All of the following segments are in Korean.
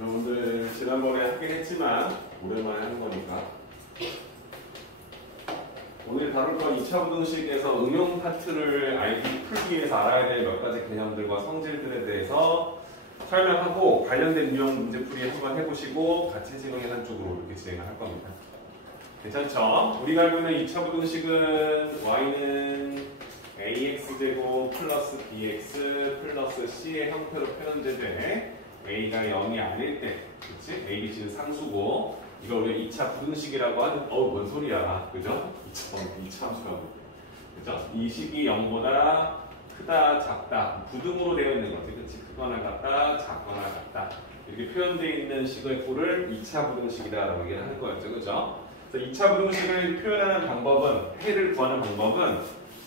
여러분들 지난번에 하긴 했지만 오랜만에 하는 거니까 오늘 다룰 건 2차 부등식에서 응용 파트를 풀기 위해서 알아야 될 몇 가지 개념들과 성질들에 대해서 설명하고 관련된 유형 문제풀이 한번 해보시고 같이 진행하는 쪽으로 이렇게 진행을 할 겁니다. 괜찮죠? 우리가 알고 있는 2차 부등식은 y는 ax제곱 플러스 bx 플러스 c의 형태로 표현되되 a가 0이 아닐 때, 그치? a, b, c는 상수고 이걸 우리가 2차 부등식이라고 하는, 뭔 소리야, 그죠? 2차 함수라고. 그죠? 이 식이 0보다 크다, 작다, 부등으로 되어 있는 거지, 그치? 크거나 같다, 작거나 같다. 이렇게 표현되어 있는 식의 꼴을 2차 부등식이다라고 얘기하는 거였죠, 그죠? 그래서 2차 부등식을 표현하는 방법은, 해를 구하는 방법은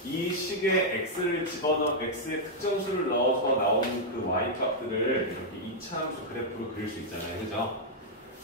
이 식에 x를 집어넣어, x의 특정수를 넣어서 나오는 그 y 값들을 이렇게 2차 함수 그래프로 그릴 수 있잖아요, 그죠?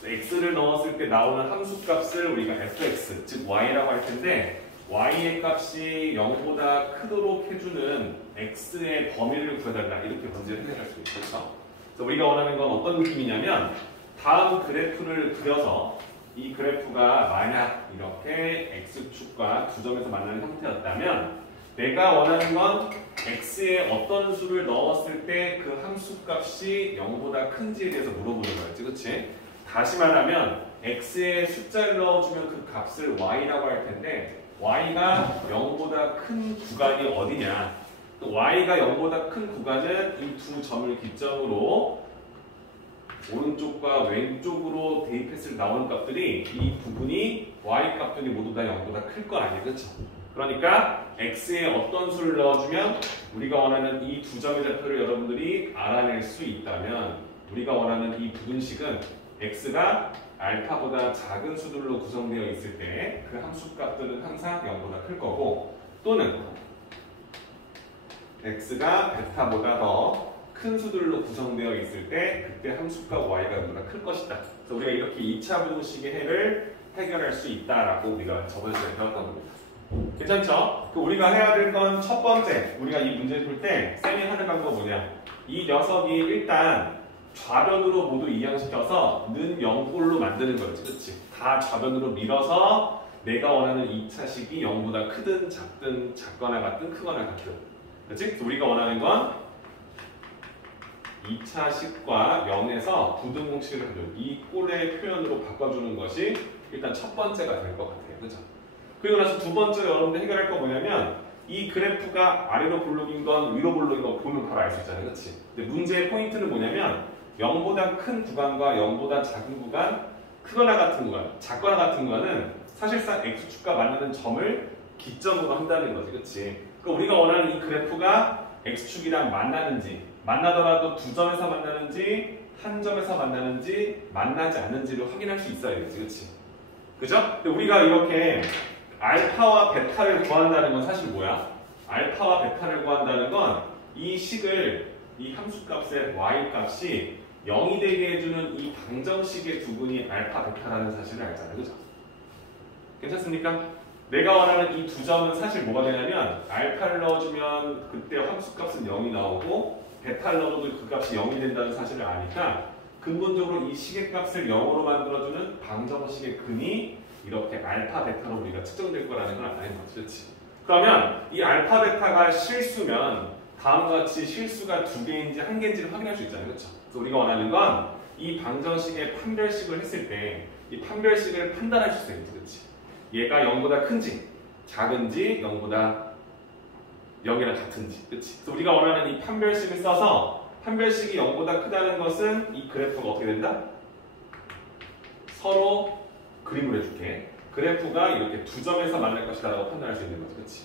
x를 넣었을 때 나오는 함수 값을 우리가 fx, 즉 y라고 할 텐데 y의 값이 0보다 크도록 해주는 x의 범위를 구해달라, 이렇게 문제를 해결할 수 있죠. 그래서 우리가 원하는 건 어떤 느낌이냐면 다음 그래프를 그려서 이 그래프가 만약 이렇게 x축과 두 점에서 만나는 형태였다면 내가 원하는 건 x에 어떤 수를 넣었을 때 그 함수 값이 0보다 큰지에 대해서 물어보는 거였지, 그치? 다시 말하면 x에 숫자를 넣어주면 그 값을 y라고 할 텐데 y가 0보다 큰 구간이 어디냐, 또 y가 0보다 큰 구간은 이 두 점을 기점으로 오른쪽과 왼쪽으로 대입했을 때 나오는 값들이 이 부분이 y 값들이 모두 다 0보다 클 거 아니에요, 그렇죠? 그러니까 x에 어떤 수를 넣어주면 우리가 원하는 이 두 점의 좌표를 여러분들이 알아낼 수 있다면 우리가 원하는 이 부등식은 x가 알파보다 작은 수들로 구성되어 있을 때 그 함수 값들은 항상 0보다 클 거고, 또는 x가 베타보다 더 큰 수들로 구성되어 있을 때 그때 함수값 y가 0보다 클 것이다. 그래서 우리가 이렇게 2차 부등식의 해를 해결할 수 있다라고 우리가 저번 시간에 배웠던 겁니다. 괜찮죠? 우리가 해야 될 건 첫 번째, 우리가 이 문제를 풀 때 쌤이 하는 방법은 뭐냐, 이 녀석이 일단 좌변으로 모두 이항시켜서 는 0꼴로 만드는 거였지, 그치? 다 좌변으로 밀어서 내가 원하는 2차식이 0보다 크든 작든 작거나 같든 크거나 같든, 그치? 그래서 우리가 원하는 건 2차식과 0에서 부등공식을 가지고 이 꼴의 표현으로 바꿔주는 것이 일단 첫 번째가 될 것 같아요, 그죠? 그리고 나서 두 번째로 여러분들 해결할 거 뭐냐면 이 그래프가 아래로 블록인 건 위로 블록인 건 보면 바로 알 수 있잖아요, 그치? 근데 문제의 포인트는 뭐냐면 0보다 큰 구간과 0보다 작은 구간, 크거나 같은 구간, 작거나 같은 구간은 사실상 x축과 만나는 점을 기점으로 한다는 거지, 그치? 그러니까 우리가 원하는 이 그래프가 x축이랑 만나는지, 만나더라도 두 점에서 만나는지, 한 점에서 만나는지, 만나지 않는지를 확인할 수 있어야겠지, 그치? 그죠? 근데 우리가 이렇게 알파와 베타를 구한다는 건 사실 뭐야? 알파와 베타를 구한다는 건 이 식을, 이 함수값의 y값이 0이 되게 해주는 이 방정식의 두분이 알파, 베타라는 사실을 알잖아요, 그죠? 괜찮습니까? 내가 원하는 이 두 점은 사실 뭐가 되냐면 알파를 넣어주면 그때 함수값은 0이 나오고 베타를 넣어도 그 값이 0이 된다는 사실을 아니까 근본적으로 이 식의 값을 0으로 만들어주는 방정식의 근이 이렇게 알파, 베타로 우리가 측정될 거라는 건 아는 거지, 그렇지? 그러면 이 알파, 베타가 실수면 다음과 같이 실수가 두 개인지 한 개인지를 확인할 수 있잖아요, 그렇죠? 그래서 우리가 원하는 건 이 방정식의 판별식을 했을 때 이 판별식을 판단할 수 있어야지, 그렇지? 얘가 0보다 큰지, 작은지, 0보다 0이랑 같은지, 그렇지? 그래서 우리가 원하는 이 판별식을 써서 판별식이 0보다 크다는 것은 이 그래프가 어떻게 된다? 서로 그림을 해줄게. 그래프가 이렇게 두 점에서 만날 것이다 라고 판단할 수 있는 거지, 그렇지?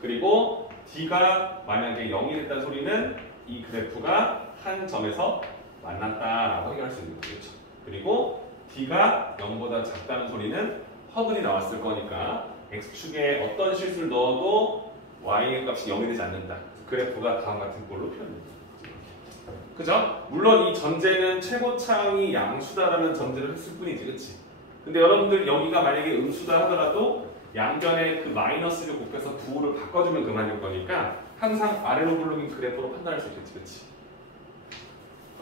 그리고 D가 만약에 0이 됐다는 소리는 이 그래프가 한 점에서 만났다라고 해결할 수 있는 거죠, 그렇죠? 그리고 D가 0보다 작다는 소리는 허근이 나왔을 거니까 X축에 어떤 실수를 넣어도 Y의 값이 0이 되지 않는다. 그래프가 다음 같은 꼴로 표현됩니다. 그죠? 물론 이 전제는 최고차항이 양수다라는 전제를 했을 뿐이지, 그치? 근데 여러분들 여기가 만약에 음수다 하더라도 양변에 그 마이너스를 곱해서 부호를 바꿔주면 그만일 거니까 항상 아래로 블록인 그래프로 판단할 수 있겠지, 그치?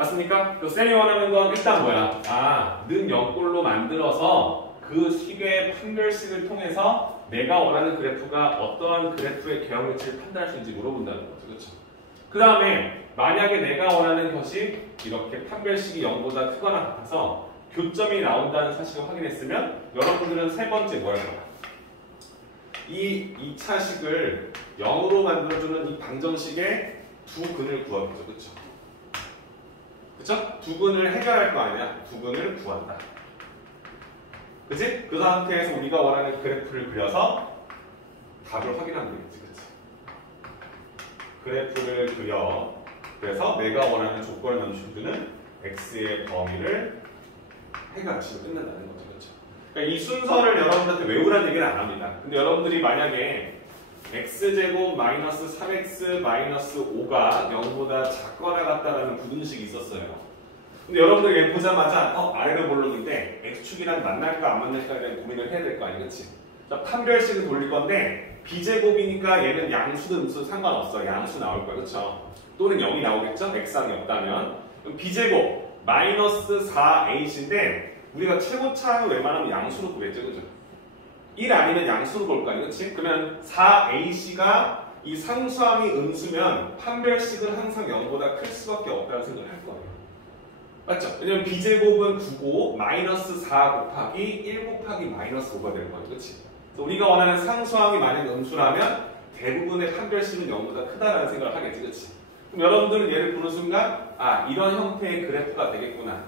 맞습니까? 그 쌤이 원하는 건 일단 뭐야? 는 0꼴로 만들어서 그 식의 판별식을 통해서 내가 원하는 그래프가 어떠한 그래프의 개형일치를 판단할 수 있는지 물어본다는 거죠. 그렇죠? 그 다음에 만약에 내가 원하는 것이 이렇게 판별식이 0보다 크거나 같아서 교점이 나온다는 사실을 확인했으면 여러분들은 세 번째 뭐 할 거야? 이 2차식을 0으로 만들어주는 이 방정식의 두 근을 구하겠죠. 그렇죠? 그쵸? 두 근을 해결할 거 아니야? 두 근을 구한다. 그치? 그 상태에서 우리가 원하는 그래프를 그려서 답을 확인하면 되겠지. 그치? 그래프를 그려. 그래서 내가 원하는 조건을 맞춰주는 x의 범위를 해결하시면 끝난다는 거죠. 그렇죠? 그러니까 이 순서를 여러분들한테 외우라는 얘기는 안 합니다. 근데 여러분들이 만약에 x제곱 마이너스 3x 마이너스 5가 0보다 작거나 같다라는 부등식이 있었어요. 근데 여러분들이 얘 보자마자 아래로 볼록인데 x축이랑 만날까 안 만날까에 대한 고민을 해야 될 거 아니겠지? 자, 판별식을 돌릴 건데 b제곱이니까 얘는 양수든 음수 상관없어. 양수 나올 거야. 그렇죠? 또는 0이 나오겠죠? x항이 없다면. 그럼 b제곱 마이너스 4h인데 우리가 최고차항을 웬만하면 양수로 구했죠. 그죠? 1 아니면 양수로 볼 거 아니야. 그치? 그러면 4ac가 이 상수함이 음수면 판별식은 항상 0보다 클 수밖에 없다는 생각을 할 거예요. 맞죠? 왜냐면 b제곱은 9고 마이너스 4 곱하기 1 곱하기 마이너스 5가 될 거예요. 그치? 그래서 우리가 원하는 상수함이 만약에 음수라면 대부분의 판별식은 0보다 크다라는 생각을 하겠지. 그치? 그럼 여러분들은 얘를 보는 순간 이런 형태의 그래프가 되겠구나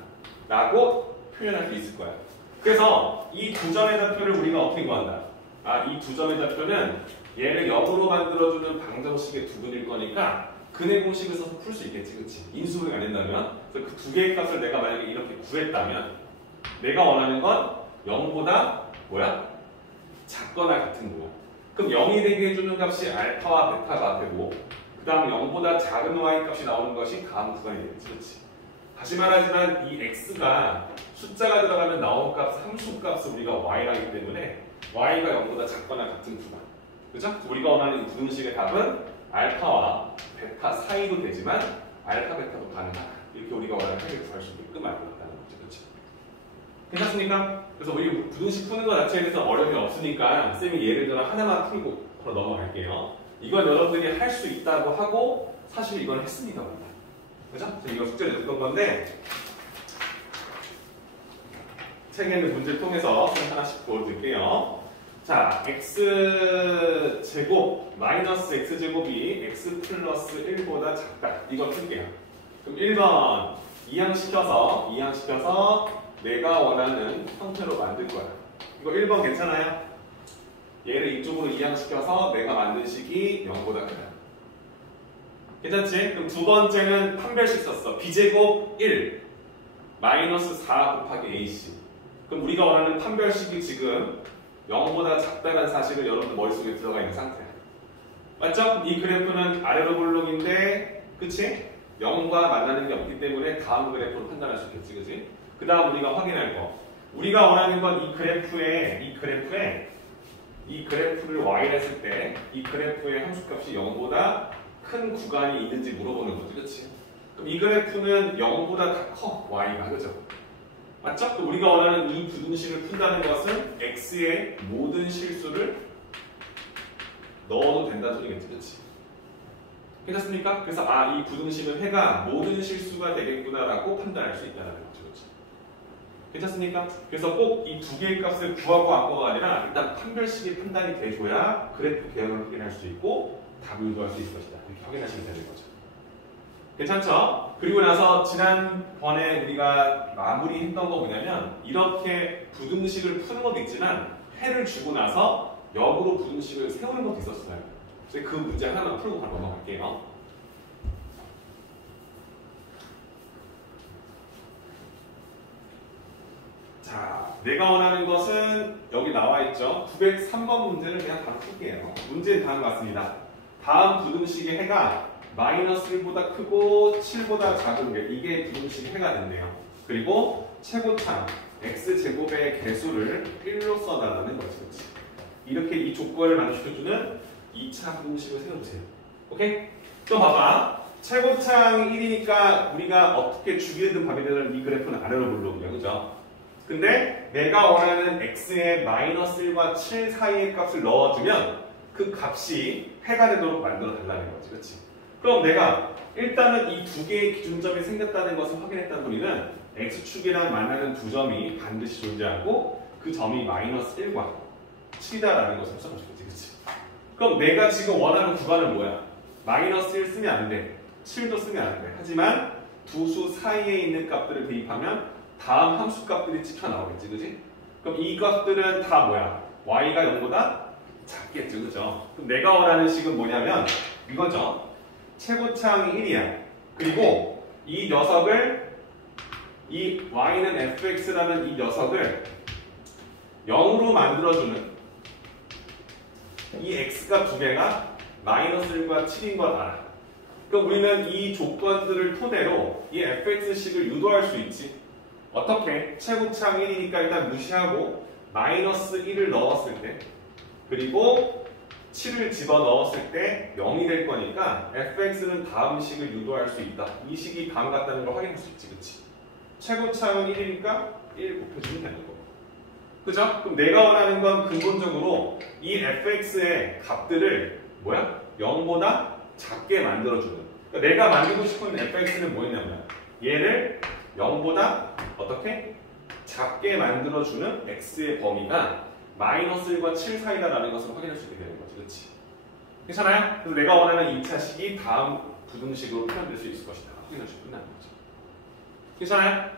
라고 표현할 수 있을 거야. 그래서 이 두 점의 좌표를 우리가 어떻게 구한다? 이 두 점의 좌표는 얘를 0으로 만들어주는 방정식의 두 근일 거니까 근의 공식을 써서 풀 수 있겠지. 그치? 인수분해 안 된다면. 그래서 그 두 개의 값을 내가 만약에 이렇게 구했다면 내가 원하는 건 0보다 뭐야? 작거나 같은 거. 그럼 0이 되게 해주는 값이 알파와 베타가 되고 그 다음 0보다 작은 y 값이 나오는 것이 다음 구간이 되겠지. 그치? 다시 말하지만 이 x가 숫자가 들어가면 나온 값, 함수값을 우리가 y라기 때문에 y가 0보다 작거나 같은 구간. 그죠? 우리가 원하는 이 부등식의 답은 알파와 베타 사이도 되지만 알파, 베타도 가능하다. 이렇게 우리가 원하는 합을 구할 수 있게끔 만들었다는 거죠. 그렇죠? 괜찮습니까? 그래서 우리 부등식 푸는 것 자체에 대해서 어려움이 없으니까 쌤이 예를 들어 하나만 풀고 바로 넘어갈게요. 이건 여러분들이 할 수 있다고 하고 사실 이건 했습니다. 그죠? 이거 숙제를 냈던 건데 책에 있는 문제를 통해서 하나씩 보여드릴게요. 자, x제곱 마이너스 x제곱이 x 플러스 1보다 작다. 이걸 풀게요. 그럼 1번 이항시켜서 내가 원하는 형태로 만들 거야. 이거 1번 괜찮아요? 얘를 이쪽으로 이항시켜서 내가 만든 식이 0보다 크다. 괜찮지? 그럼 두 번째는 판별식 썼어. b제곱 1 마이너스 4 곱하기 ac. 그럼 우리가 원하는 판별식이 지금 0보다 작다는 사실을 여러분들 머릿속에 들어가 있는 상태야. 맞죠? 이 그래프는 아래로 볼록인데 그치? 0과 만나는 게 없기 때문에 다음 그래프로 판단할 수 있겠지. 그치? 그 다음 우리가 확인할 거. 우리가 원하는 건 이 그래프를 y를 했을 때 이 그래프의 함수값이 0보다 큰 구간이 있는지 물어보는 거지. 그치? 그럼 이 그래프는 0보다 다 커. y가. 그죠? 맞죠? 우리가 원하는 이 부등식을 푼다는 것은 x의 모든 실수를 넣어도 된다는 소리겠지. 그치? 괜찮습니까? 그래서 이 부등식은 해가 모든 실수가 되겠구나라고 판단할 수 있다는 거죠. 그치? 괜찮습니까? 그래서 꼭 이 두 개의 값을 구하고 안 구하가 아니라 일단 판별식이 판단이 돼줘야 그래프 개형을 확인할 수 있고 답을 유도할 수 있을 것이다. 이렇게 확인하시면 되는 거죠. 괜찮죠? 그리고 나서 지난번에 우리가 마무리했던 거 뭐냐면 이렇게 부등식을 푸는 것도 있지만 해를 주고 나서 역으로 부등식을 세우는 것도 있었어요. 그래서 그 문제 하나만 풀고 바로 넘어갈게요. 자, 내가 원하는 것은 여기 나와 있죠. 903번 문제를 그냥 바로 풀게요. 문제는 다음 같습니다. 다음 부등식의 해가 마이너스 1보다 크고 7보다 작은 게 이게 부등식 해가 됐네요. 그리고 최고차 x제곱의 개수를 1로 써달라는 거지. 그치? 이렇게 이 조건을 만족시켜주는 2차 부등식을 세워주세요. 오케이? 또 봐봐. 최고창이 1이니까 우리가 어떻게 주기든 밤이든 이 그래프는 아래로 물러오고요. 그죠? 근데 내가 원하는 x의 마이너스 1과 7 사이의 값을 넣어주면 그 값이 해가 되도록 만들어 달라는 거지. 그렇지? 그럼 내가 일단은 이 두 개의 기준점이 생겼다는 것을 확인했다는 소리는 x축이랑 만나는 두 점이 반드시 존재하고 그 점이 마이너스 1과 7이다라는 것을 써보지. 그렇지? 그럼 내가 지금 원하는 구간은 뭐야? 마이너스 1 쓰면 안 돼. 7도 쓰면 안 돼. 하지만 두 수 사이에 있는 값들을 대입하면 다음 함수 값들이 찍혀 나오겠지. 그지? 그럼 이 값들은 다 뭐야? y가 0보다 작겠죠. 그죠? 그럼 내가 원하는 식은 뭐냐면 이거죠. 최고차항이 1이야. 그리고 이 녀석을 이 y는 fx라는 이 녀석을 0으로 만들어주는 이 x가 두 개가 마이너스 1과 7인 걸 알아. 그럼 우리는 이 조건들을 토대로 이 fx식을 유도할 수 있지. 어떻게? 최고차항 1이니까 일단 무시하고 마이너스 1을 넣었을 때 그리고 7을 집어넣었을 때 0이 될 거니까 fx는 다음 식을 유도할 수 있다. 이 식이 다음 같다는 걸 확인할 수 있지. 그치? 최고차항은 1이니까 1 곱해주면 되는 거고. 그죠? 그럼 내가 원하는 건 근본적으로 이 fx의 값들을 뭐야? 0보다 작게 만들어주는. 그러니까 내가 만들고 싶은 fx는 뭐였냐면 얘를 0보다 어떻게? 작게 만들어주는 x의 범위가 마이너스 1과 7 사이다라는 것을 확인할 수 있게 되는 거지. 그렇지? 괜찮아요? 그래서 내가 원하는 2차식이 다음 부등식으로 표현될 수 있을 것이다. 확인할 수 있는 거죠. 괜찮아요?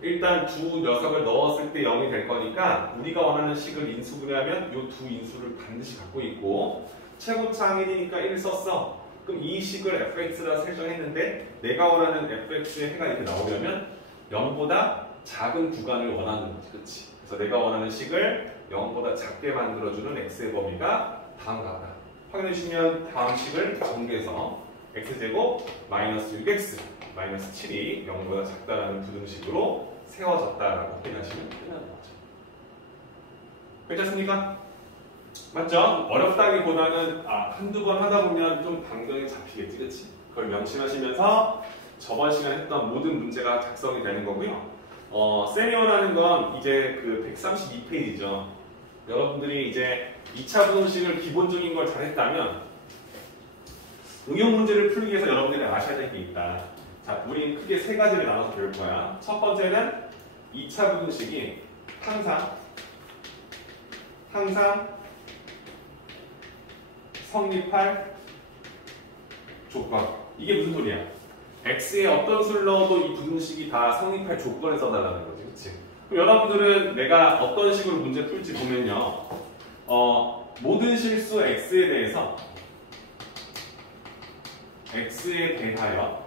일단 두 녀석을 넣었을 때 0이 될 거니까 우리가 원하는 식을 인수분해하면 이 두 인수를 반드시 갖고 있고 최고차항 1이니까 1 썼어. 그럼 이 식을 fx라 설정했는데 내가 원하는 fx의 해가 이렇게 나오려면 0보다 작은 구간을 원하는 거지. 그치? 그래서 내가 원하는 식을 0보다 작게 만들어주는 x의 범위가 다음과 같다. 확인해 주시면 다음 식을 전개해서 x제곱 마이너스 6x 마이너스 7이 0보다 작다라는 부등식으로 세워졌다라고 확인하시면 끝나는 거죠. 괜찮습니까? 맞죠? 어렵다기보다는 한두 번 하다 보면 좀 반경이 잡히겠지. 그치? 그걸 명심하시면서 저번 시간에 했던 모든 문제가 작성이 되는 거고요. 세미어라는 건 이제 그 132페이지죠. 여러분들이 이제 2차 부등식을 기본적인 걸 잘했다면 응용 문제를 풀기 위해서 여러분들이 아셔야 될 게 있다. 자, 우리 크게 세 가지를 나눠서 배울 거야. 첫 번째는 2차 부등식이 항상 성립할 조건. 이게 무슨 소리야? x에 어떤 수를 넣어도 이 부등식이 다 성립할 조건을 써달라는 거지. 그치? 그럼 여러분들은 내가 어떤 식으로 문제 풀지 보면요. 모든 실수 x에 대해서 x에 대하여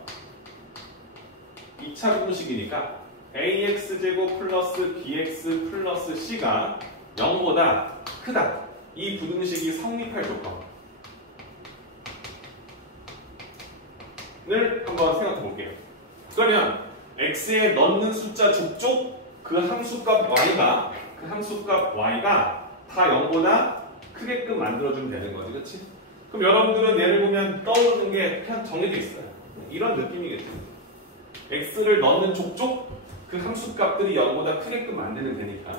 2차 부등식이니까 ax제곱 플러스 bx 플러스 c가 0보다 크다. 이 부등식이 성립할 조건을 한번 생각해 볼게요. 그러면 x에 넣는 숫자 족족 그 함수값 y가 다 0보다 크게끔 만들어주면 되는 거지. 그렇지? 그럼 여러분들은 예를 보면 떠오르는 게 그냥 정해져 있어요. 이런 느낌이겠죠. x를 넣는 족족 그 함수값들이 0보다 크게끔 만들면 되니까.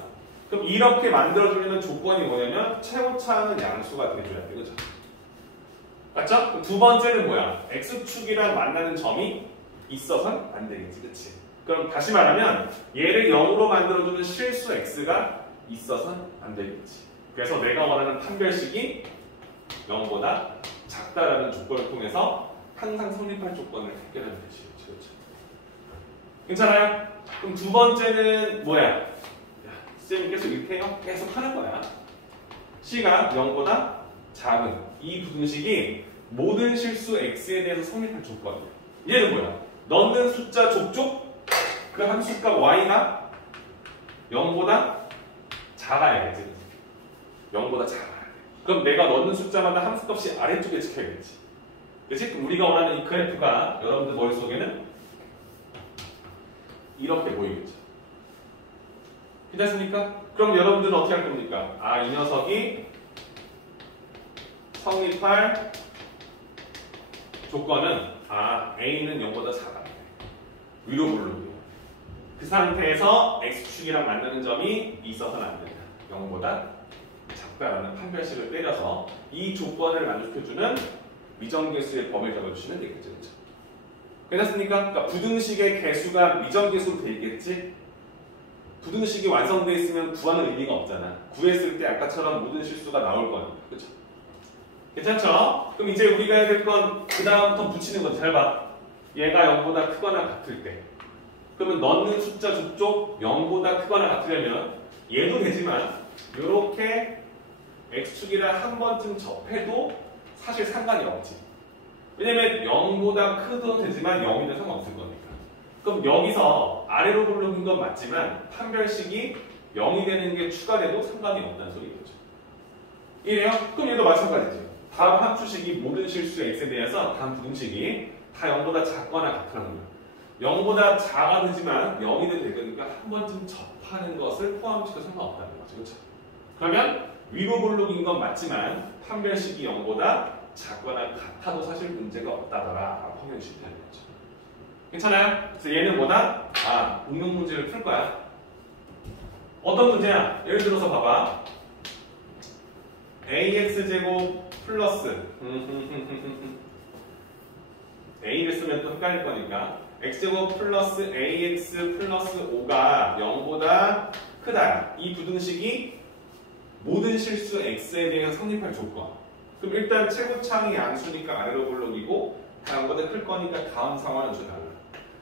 그럼 이렇게 만들어주려는 조건이 뭐냐면 최고차항은 양수가 돼줘야 돼. 그죠? 맞죠? 두 번째는 뭐야? x축이랑 만나는 점이 있어서는 안 되겠지. 그치? 그럼 다시 말하면 얘를 0으로 만들어주는 실수 x가 있어서는 안 되겠지. 그래서 내가 원하는 판별식이 0보다 작다라는 조건을 통해서 항상 성립할 조건을 해결하는 것이죠. 그렇죠? 괜찮아요? 그럼 두 번째는 뭐야? 쌤이 계속 이렇게 해요? 계속 하는 거야. c가 0보다 작은 이 부등식이 모든 실수 x에 대해서 성립할 조건이에요. 얘는 뭐야? 넣는 숫자 족족 그 함수값 y가 0보다 작아야겠지. 0보다 작아야 돼. 그럼 내가 넣는 숫자마다 함수값이 아래쪽에 찍혀야겠지. 그치? 그럼 우리가 원하는 이 그래프가 여러분들 머릿속에는 이렇게 보이겠죠. 괜찮습니까? 그럼 여러분들은 어떻게 할 겁니까? 이 녀석이 성립할 조건은 A는 0보다 작아야 돼. 위로 블록이요. 그 상태에서 X축이랑 만나는 점이 있어서는 안 된다. 0보다 작다라는 판별식을 때려서 이 조건을 만족해주는 미정계수의 범위를 잡아주시면 되겠죠. 그렇죠? 괜찮습니까? 그러니까 부등식의 개수가 미정계수로 돼 있겠지? 부등식이 완성되어 있으면 구하는 의미가 없잖아. 구했을 때 아까처럼 모든 실수가 나올 거니까. 그렇죠? 괜찮죠? 그럼 이제 우리가 해야 될 건 그 다음부터 붙이는 거지. 잘 봐. 얘가 0보다 크거나 같을 때. 그러면 넣는 숫자 쪽 0보다 크거나 같으려면 얘도 되지만 이렇게 X축이랑 한 번쯤 접해도 사실 상관이 없지. 왜냐면 0보다 크도 되지만 0이든 상관없을 거니까. 그럼 여기서 아래로 블록인 건 맞지만 판별식이 0이 되는 게 추가돼도 상관이 없다는 소리겠죠. 이래요? 그럼 얘도 마찬가지죠. 다음 함수식이 모든 실수의 x에 대해서 다음 부등식이 다 0보다 작거나 같다는 거예요. 0보다 작아 되지만 0이 돼도 되니까 한 번쯤 접하는 것을 포함시켜서 상관없다는 거죠. 그렇죠? 그러면 위로 블록인 건 맞지만 판별식이 0보다 작거나 같아도 사실 문제가 없다더라. 확인해주시면 되는 거죠. 괜찮아요? 그래서 얘는 뭐다? 응용 문제를 풀 거야. 어떤 문제야? 예를 들어서 봐봐. ax제곱 플러스 a를 쓰면 또 헷갈릴 거니까 x제곱 플러스 ax 플러스 5가 0보다 크다. 이 부등식이 모든 실수 x에 대한 성립할 조건. 그럼 일단 최고창이 양수니까 아래로 블록이고 다 0보다 클 거니까 다음 상황은 좀 달라.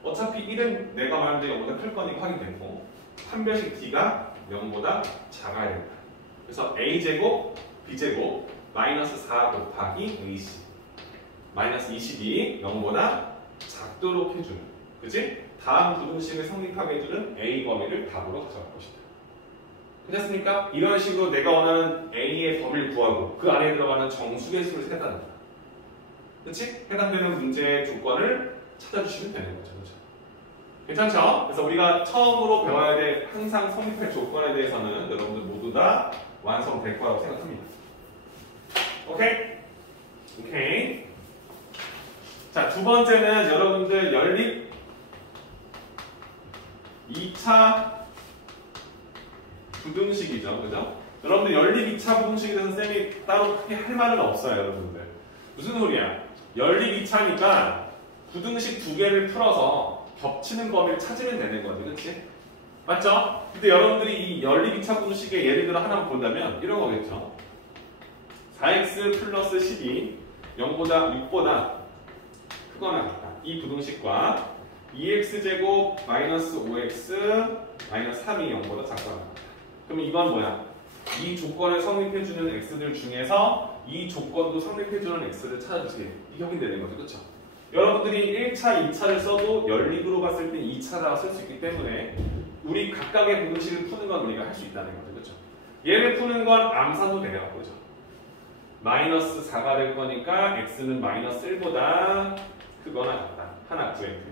어차피 1은 내가 말한 대로 0보다 클 거니까 확인됐고 판별식 d가 0보다 작아야 된다. 그래서 a제곱 b제곱 마이너스 4 곱하기 ac 마이너스 22 0보다 작도록 해주는, 그치? 다음 부등식을 성립하게 해주는 a 범위를 답으로 가져갈 것이다. 괜찮습니까? 이런 식으로 내가 원하는 a의 범위를 구하고 그 안에 들어가는 정수의 수를 세다는 거야. 그치? 해당되는 문제의 조건을 찾아주시면 되는 거죠. 그렇죠? 괜찮죠? 그래서 우리가 처음으로 배워야 될 항상 성립할 조건에 대해서는 여러분들 모두 다 완성될 거라고 생각합니다. 오케이? 오케이. 자, 두 번째는 여러분들 연립 2차 부등식이죠. 그죠? 여러분들 연립 2차 부등식에 대해서 쌤이 따로 크게 할 말은 없어요. 여러분들. 무슨 소리야? 연립 2차니까 부등식 두 개를 풀어서 겹치는 범위를 찾으면 되는 거지. 그치? 맞죠? 근데 여러분들이 이 연립 2차 부등식의 예를 들어 하나 본다면 이런 거겠죠. 4x 플러스 12 0보다 6보다 크거나 같다. 이 부등식과 2x제곱 마이너스 5x 마이너스 3이 0보다 작거나 같다. 그럼 이건 뭐야? 이 조건을 성립해주는 x들 중에서 이 조건도 성립해주는 x를 찾아주세요. 이게 확인되는 거죠. 그렇죠? 여러분들이 1차, 2차를 써도 연립으로 봤을 때 2차라고 쓸 수 있기 때문에 우리 각각의 부등식을 푸는 건 우리가 할 수 있다는 거죠. 그렇죠? 얘를 푸는 건 암산도 돼요. 그렇죠? 마이너스 4가 될 거니까 x는 마이너스 1보다 크거나 같다. 하나 구해야 돼요.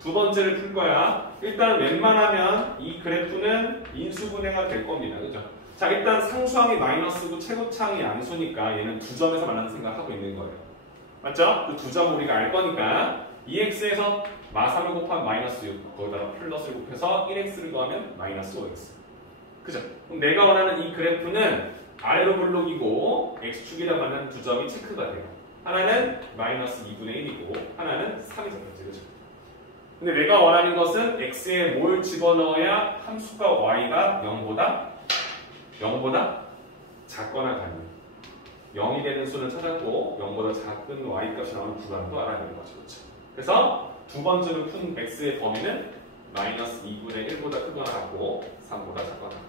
두 번째를 풀 거야. 일단 웬만하면 이 그래프는 인수분해가 될 겁니다. 그죠? 자, 일단 상수항이 마이너스고 최고차항이 양수니까 얘는 두 점에서 만나는 생각하고 있는 거예요. 맞죠? 그 두 점 우리가 알 거니까 2x에서 마3을 곱하면 마이너스 6 거기다가 플러스를 곱해서 1x를 더하면 마이너스 5x. 그죠? 그럼 내가 원하는 이 그래프는 아래로 블록이고 x축이랑 만나는 두 점이 체크가 돼요. 하나는 마이너스 2분의 1이고 하나는 3이 적혀지죠. 그죠? 근데 내가 원하는 것은 x에 뭘 집어넣어야 함수가 y가 0보다 작거나 같는 0이 되는 수는 찾았고 0보다 작은 y값이 나오는 구간도 알아야 되는 거죠. 그렇죠? 그래서 두 번째로 푼 x의 범위는 마이너스 2분의 1보다 크거나 같고 3보다 작거나 같다.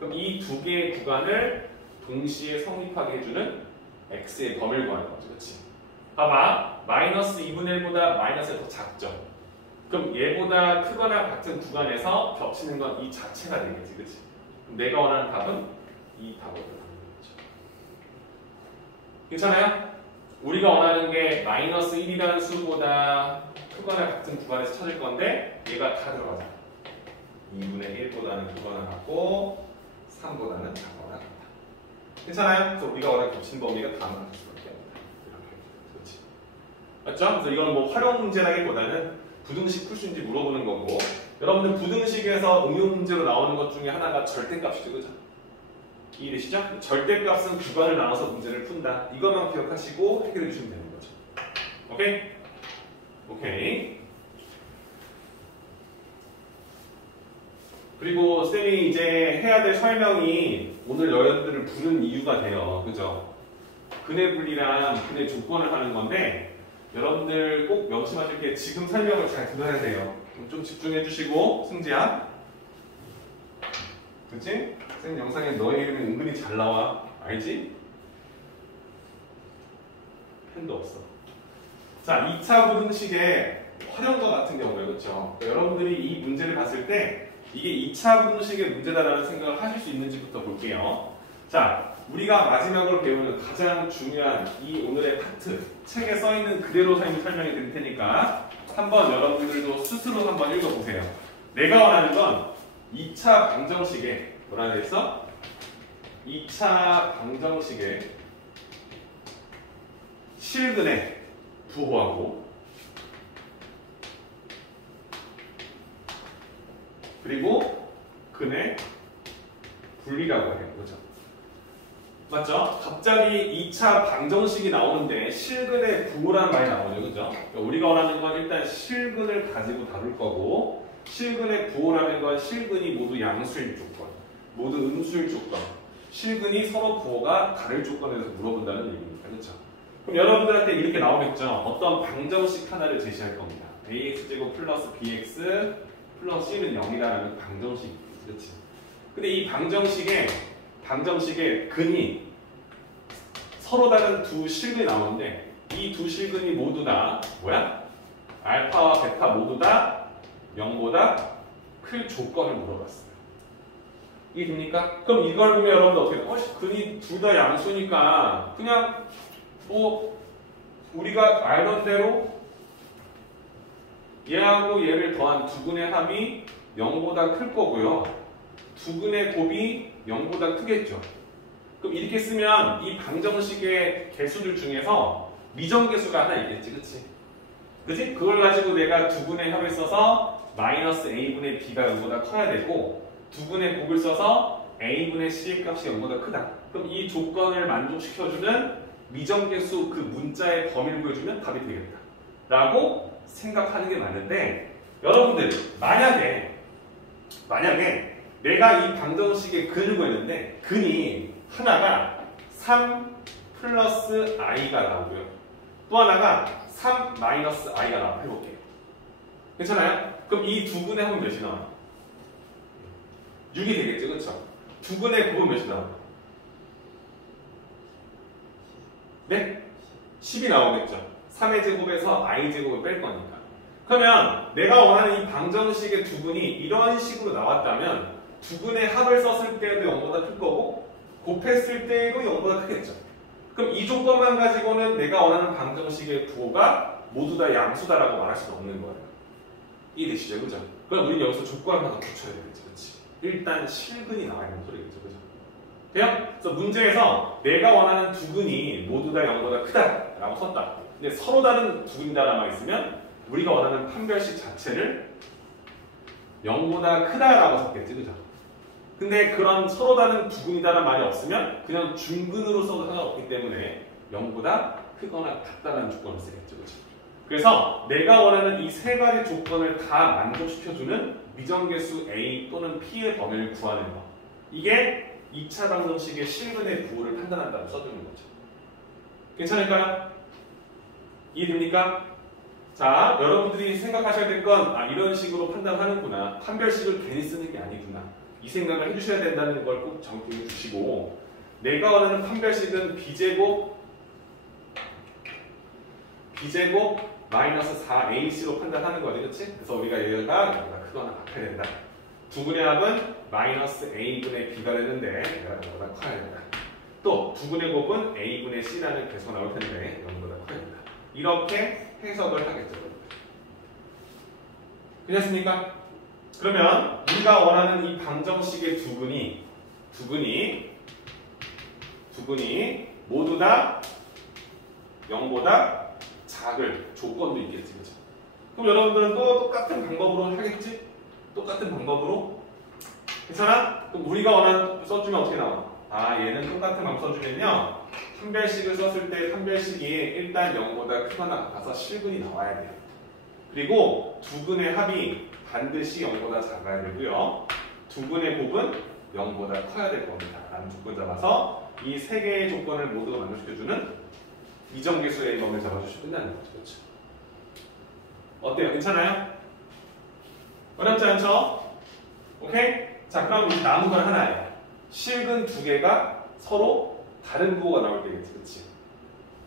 그럼 이 두 개의 구간을 동시에 성립하게 해주는 x의 범위를 구하는 거죠. 그렇지? 봐봐. 마이너스 2분의 1보다 마이너스가 더 작죠? 그럼 얘보다 크거나 같은 구간에서 겹치는 건 이 자체가 되겠지. 그렇지? 그럼 내가 원하는 답은 이 답으로 가는 거죠. 괜찮아요? 우리가 원하는 게 마이너스 1이라는 수보다 크거나 같은 구간에서 찾을 건데 얘가 다 들어가자. 2분의 1보다는 크거나 같고 3보다는 작거나 같다. 괜찮아요? 그래서 우리가 원하는 겹친 범위가 다 나올 수밖에 없다. 이렇게. 그렇지. 맞죠? 그래서 이건 뭐 활용 문제라기보다는 부등식 풀 수 있는지 물어보는 거고, 여러분들 부등식에서 응용 문제로 나오는 것 중에 하나가 절대값이죠, 그죠? 이해되시죠? 절대값은 구간을 나눠서 문제를 푼다. 이것만 기억하시고 해결해 주시면 되는 거죠. 오케이? 오케이. 그리고 쌤이 이제 해야 될 설명이 오늘 여러분들을 부른 이유가 돼요. 그죠? 근해 분리랑 근해 조건을 하는 건데, 여러분들 꼭 명심하실 게 지금 설명을 잘 들어야 돼요. 좀 집중해 주시고, 승지야. 그치? 쌤 영상에 너의 이름이 은근히 잘 나와. 알지? 펜도 없어. 자, 2차 부등식의 활용과 같은 경우에, 그렇죠? 그러니까 여러분들이 이 문제를 봤을 때 이게 2차 부등식의 문제다라는 생각을 하실 수 있는지부터 볼게요. 자, 우리가 마지막으로 배우는 가장 중요한 이 오늘의 파트, 책에 써있는 그대로 설명해 드릴 테니까 한번 여러분들도 스스로 한번 읽어보세요. 내가 원하는 건 2차 방정식에 뭐라 그랬어? 2차 방정식에 실근에 부호하고 그리고 근의 분리라고 해요. 그렇죠? 맞죠? 갑자기 2차 방정식이 나오는데 실근의 부호라는 말이 나오죠. 그죠? 그러니까 우리가 원하는 건 일단 실근을 가지고 다룰 거고, 실근의 부호라는 건 실근이 모두 양수일 조건, 모두 음수일 조건, 실근이 서로 부호가 다를 조건에 대해서 물어본다는 얘기입니다. 그렇죠? 그럼 여러분들한테 이렇게 나오겠죠? 어떤 방정식 하나를 제시할 겁니다. ax제곱 플러스 bx 플러스 c는 0이라는 방정식이 있겠죠. 그렇지? 근데 이 방정식의 근이 서로 다른 두 실근이 나오는데, 이 두 실근이 모두 다 뭐야? 알파와 베타 모두 다 0보다 클 조건을 물어봤어요. 이해됩니까? 그럼 이걸 보면 여러분들 어떻게 돼요? 근이 둘 다 양수니까 그냥 뭐 우리가 알던 대로 얘하고 얘를 더한 두 근의 합이 0보다 클 거고요. 두 근의 곱이 0보다 크겠죠. 그럼 이렇게 쓰면 이 방정식의 개수들 중에서 미정계수가 하나 있겠지, 그치? 그치? 그걸 가지고 내가 두 근의 합을 써서 마이너스 a분의 b가 0보다 커야 되고, 두 근의 곱을 써서 a분의 c의 값이 0보다 크다. 그럼 이 조건을 만족시켜주는 미정계수 그 문자의 범위를 구해주면 답이 되겠다 라고 생각하는 게 맞는데, 여러분들 만약에 내가 이 방정식의 근을 구했는데 근이 하나가 3 플러스 i가 나오고요, 또 하나가 3 마이너스 i가 나와요. 해볼게요. 괜찮아요? 그럼 이 두 근의 합은 몇이 나와요? 6이 되겠죠, 그렇죠? 두 근의 곱은 몇이 나와요? 네? 10이 나오겠죠. 3의 제곱에서 i 제곱을 뺄 거니까. 그러면 내가 원하는 이 방정식의 두 근이 이런 식으로 나왔다면 두 근의 합을 썼을 때도 0보다 클 거고 곱했을 때도 0보다 크겠죠. 그럼 이 조건만 가지고는 내가 원하는 방정식의 부호가 모두 다 양수다라고 말할 수는 없는 거예요. 이해되시죠? 그죠? 그럼 우리는 여기서 조건을 하나 붙여야 되겠지. 그렇지? 일단 실근이 나와 있는 소리겠죠. 그죠? 돼요? 그래서 문제에서 내가 원하는 두 근이 모두 다 0보다 크다라고 썼다. 근데 서로 다른 두 근이다라고 있으면 우리가 원하는 판별식 자체를 0보다 크다라고 썼겠지. 그죠? 근데 그런 서로 다른 두 근이다라는 말이 없으면 그냥 중근으로 써도 상관없기 때문에 0보다 크거나 같다는 조건을 쓰겠죠. 그죠? 그래서 내가 원하는 이 세 가지 조건을 다 만족시켜주는 미정계수 A 또는 P의 범위를 구하는 거. 이게 2차 방정식의 실근의 부호를 판단한다고 써주는 거죠. 괜찮을까요? 이해됩니까? 자, 여러분들이 생각하셔야 될 건 이런 식으로 판단하는구나. 판별식을 괜히 쓰는 게 아니구나. 이 생각을 해주셔야 된다는 걸 꼭 정리해 주시고, 내가 원하는 판별식은 b제곱 마이너스 4ac로 판단하는 거지, 그렇지? 그래서 우리가 얘가 크거나 같아야 된다. 두 근의 합은 마이너스 a분의 b가 되는데 얘가 0보다 커야 된다. 또 두 근의 곱은 a분의 c라는 계수가 나올 텐데 0보다 커야 된다. 이렇게 해석을 하겠죠. 괜찮습니까? 그러면 우리가 원하는 이 방정식의 두 근이 모두 다 0보다 작을 조건도 있겠지, 그죠? 그럼 여러분들은 또 똑같은 방법으로 하겠지? 똑같은 방법으로? 괜찮아? 그럼 우리가 원하는 써주면 어떻게 나와? 아, 얘는 똑같은 방법 써주면요. 판별식을 썼을 때 판별식이 일단 0보다 크거나 같아서 실근이 나와야 돼요. 그리고 두 근의 합이 반드시 0보다 작아야 되고요. 두 근의 곱은 0보다 커야 될 겁니다. 라는 조건 잡아서 이 세 개의 조건을 모두 만족시켜주는 이정계수의 범위를 잡아주시면 끝나는 거죠. 그렇죠? 어때요? 괜찮아요? 어렵지 않죠? 오케이? 자, 그럼 이 남은 건 하나예요. 실근 두 개가 서로 다른 부호가 나올 때겠지. 그치?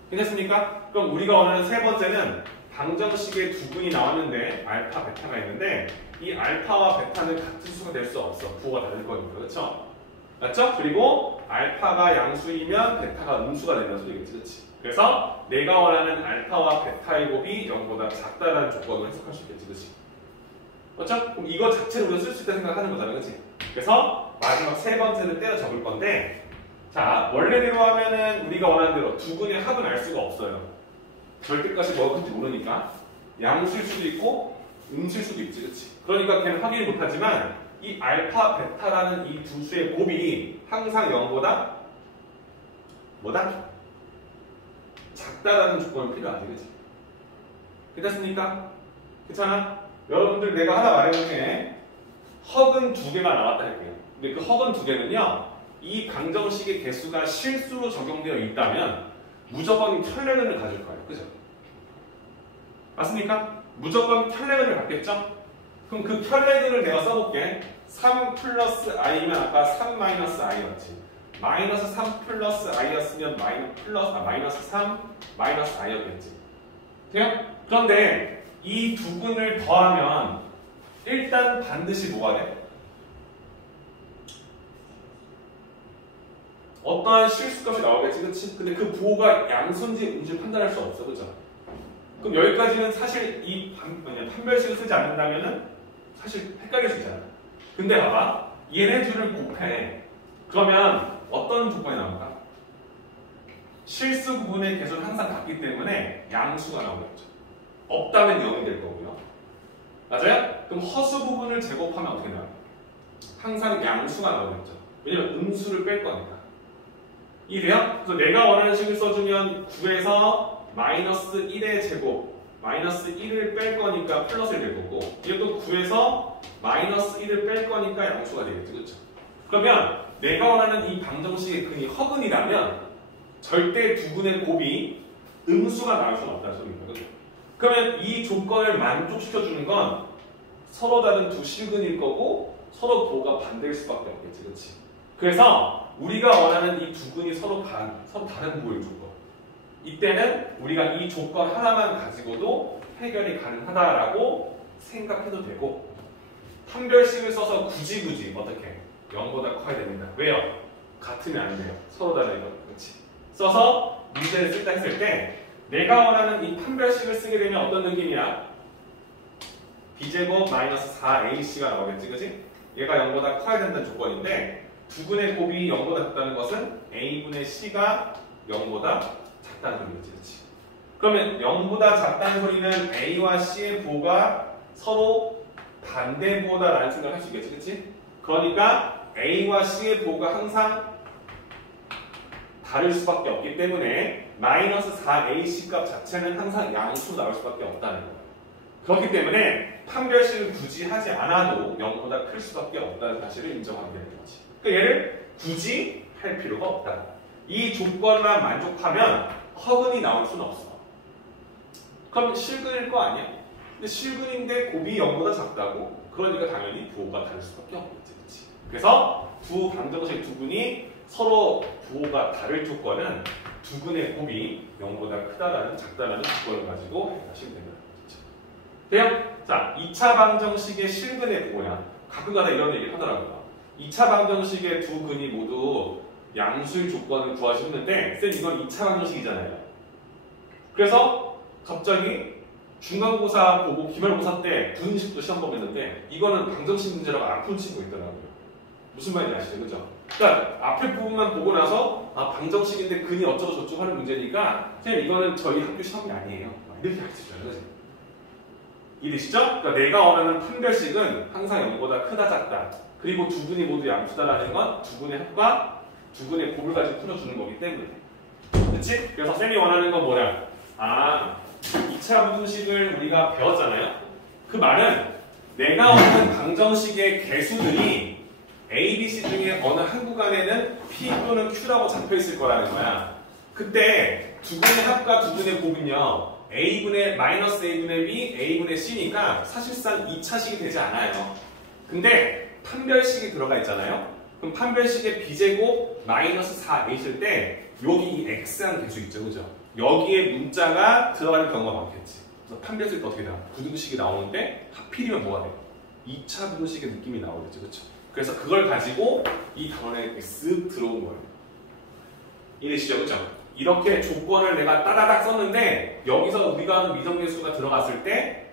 괜찮습니까? 그럼 우리가 원하는 세 번째는 방정식에 두 근이 나왔는데 알파, 베타가 있는데 이 알파와 베타는 같은 수가 될 수 없어. 부호가 다를 거니까. 그렇죠? 맞죠? 그리고 알파가 양수이면 베타가 음수가 된다는 소리겠지. 그치? 그래서 내가 원하는 알파와 베타의 곱이 0보다 작다라는 조건을 해석할 수 있겠지. 그치? 맞죠? 그럼 이거 자체로 우리가 쓸 수 있다 생각하는 거잖아. 그치? 그래서 마지막 세 번째는 떼어 적을 건데 자, 원래대로 하면은 우리가 원하는 대로 두 근의 합은 알 수가 없어요. 절대값이 뭐가 큰지 모르니까 양수일 수도 있고 음수일 수도 있지, 그치? 그러니까 걔는 확인을 못하지만 이 알파, 베타라는 이 두 수의 곱이 항상 0보다 뭐다? 작다라는 조건이 필요하지, 그치? 괜찮습니까? 괜찮아? 여러분들 내가 하나 말해볼게. 허근 두 개가 나왔다 할게요. 근데 그 허근 두 개는요, 이 방정식의 개수가 실수로 적용되어 있다면 무조건 켤레근을 가질 거예요. 그죠? 맞습니까? 무조건 켤레근을 갖겠죠? 그럼 그 켤레근을 내가 써볼게. 3 플러스 i면 아까 3 마이너스 i였지. 마이너스 3 플러스 i였으면 마이너스 3 마이너스 i였겠지. 돼요? 그런데 이 두 근을 더하면 일단 반드시 뭐가 돼? 어떠한 실수값이 나오겠지, 그치? 근데 그 부호가 양수인지 음수인지 판단할 수 없어, 그죠? 그럼 여기까지는 사실 이 판별식을 쓰지 않는다면은 사실 헷갈릴 수 있잖아. 근데 봐봐, 얘네 둘을 곱해. 그러면 어떤 조건이 나올까? 실수 부분의 개수는 항상 같기 때문에 양수가 나오겠죠. 없다면 0이 될 거고요. 맞아요? 그럼 허수 부분을 제곱하면 어떻게 나와요? 항상 양수가 나오겠죠. 왜냐면 음수를 뺄 거니까. 이해돼요? 그래서 내가 원하는 식을 써주면 9에서 마이너스 1의 제곱, 마이너스 1을 뺄 거니까 플러스를 될 거고, 이것도 9에서 마이너스 1을 뺄 거니까 양수가 되겠죠. 그렇죠? 그러면 내가 원하는 이 방정식의 근이 허근이라면 절대 두 근의 곱이 음수가 나올 수는 없다는 소리입니다. 그렇죠? 그러면 이 조건을 만족시켜주는 건 서로 다른 두 실근일 거고 서로 부호가 반대일 수밖에 없겠지. 그렇지? 그래서 우리가 원하는 이 두 근이 서로 다른 부호일 조건. 이때는 우리가 이 조건 하나만 가지고도 해결이 가능하다라고 생각해도 되고, 판별식을 써서 굳이 어떻게 0보다 커야 됩니다. 왜요? 같으면 안 돼요. 서로 다르니까. 그렇지? 써서 문제를 쓸다 했을 때 내가 원하는 이 판별식을 쓰게 되면 어떤 느낌이야? b제곱 마이너스 4ac가 나오겠지, 그치? 얘가 0보다 커야 된다는 조건인데 두 근의 곱이 0보다 작다는 것은 a분의 c가 0보다 작다는 소리겠지, 그치? 그러면 0보다 작다는 소리는 a와 c의 부호가 서로 반대 부호다라는 생각을 할 수 있겠지, 그치? 그러니까 a와 c의 부호가 항상 다를 수밖에 없기 때문에 마이너스 4ac 값 자체는 항상 양수로 나올 수밖에 없다는 거예요. 그렇기 때문에 판별식을 굳이 하지 않아도 0보다 클 수밖에 없다는 사실을 인정하게 되는 거지. 그러니까 얘를 굳이 할 필요가 없다. 이 조건만 만족하면 허근이 나올 수는 없어. 그럼 실근일 거 아니야? 근데 실근인데 곱이 0보다 작다고? 그러니까 당연히 부호가 다를 수밖에 없겠지. 그치? 그래서 두 방정식 두 근이 서로 부호가 다를 조건은 두 근의 곱이 0보다 크다라는 작다라는 조건을 가지고 해결하시면 됩니다. 돼요? 자, 2차 방정식의 실근의 부호야. 가끔가다 이런 얘기를 하더라고요. 2차 방정식의 두 근이 모두 양수일 조건을 구하시는데 쌤 이건 2차 방정식이잖아요. 그래서 갑자기 중간고사 보고 기말고사 때 분식도 시험 보겠는데 이거는 방정식 문제라고 안 푼 친구 있더라고요. 무슨 말인지 아시죠? 그죠? 그러니까 앞에 부분만 보고 나서 아 방정식인데 근이 어쩌고 저쩌고 하는 문제니까 쌤 이거는 저희 학교 시험이 아니에요. 이렇게 가르쳐줘요. 그지? 이해되시죠? 그러니까 내가 원하는 판별식은 항상 0보다 크다 작다. 그리고 두 분이 모두 양수다라는 건 두 분의 합과 두 분의 곱을 가지고 풀어주는 거기 때문에. 그렇지? 그래서 쌤이 원하는 건 뭐냐? 2차 부등식을 우리가 배웠잖아요. 그 말은 내가 원하는 방정식의 개수들이 A, B, C 중에 어느 한 구간에는 P 또는 Q라고 잡혀 있을 거라는 거야. 그때 두 분의 합과 두 분의 곱은요, A분의 마이너스 A분의 B, A분의 C니까 사실상 2차식이 되지 않아요. 근데 판별식이 들어가 있잖아요. 그럼 판별식의 B제곱 마이너스 4 있을 때 여기 이 X라는 개수 있죠, 그죠? 여기에 문자가 들어가는 경우가 많겠지. 그래서 판별식이 어떻게 되나? 부등식이 나오는데 하필이면 뭐가 돼? 2차 부등식의 느낌이 나오겠죠, 그렇죠? 그래서 그걸 가지고 이 단원에 쓱 들어온 거예요. 이해되시죠, 그렇죠? 이렇게 조건을 내가 따다닥 썼는데 여기서 우리가 하는 미정계수가 들어갔을 때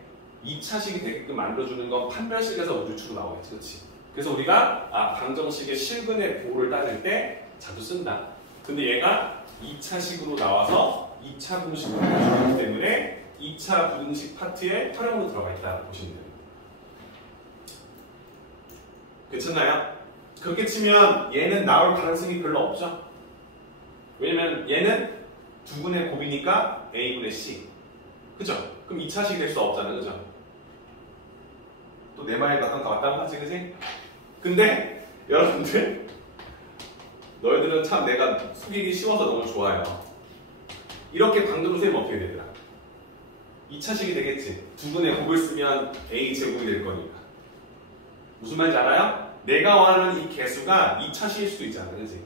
2차식이 되게끔 만들어주는 건 판별식에서 우주추로 나오겠지, 그렇지? 그래서 우리가 방정식의 실근의 보호를 따질 때 자주 쓴다. 근데 얘가 2차식으로 나와서 2차 부등식으로 나오기 때문에 2차 부등식 파트에 활용으로 들어가 있다고 보시면 됩니다. 괜찮나요? 그렇게 치면 얘는 나올 가능성이 별로 없죠? 왜냐면 얘는 두 분의 곱이니까 A분의 C. 그죠? 그럼 2차식이 될 수 없잖아, 그죠? 또 내 말에 맞다고 하지, 그지? 근데 여러분들 너희들은 참 내가 속이기 쉬워서 너무 좋아요. 이렇게 방정을 세면 어떻게 되더라? 2차식이 되겠지. 두 분의 곱을 쓰면 A 제곱이 될 거니까. 무슨 말인지 알아요? 내가 원하는 이 개수가 2차식일 수도 있잖아, 그지?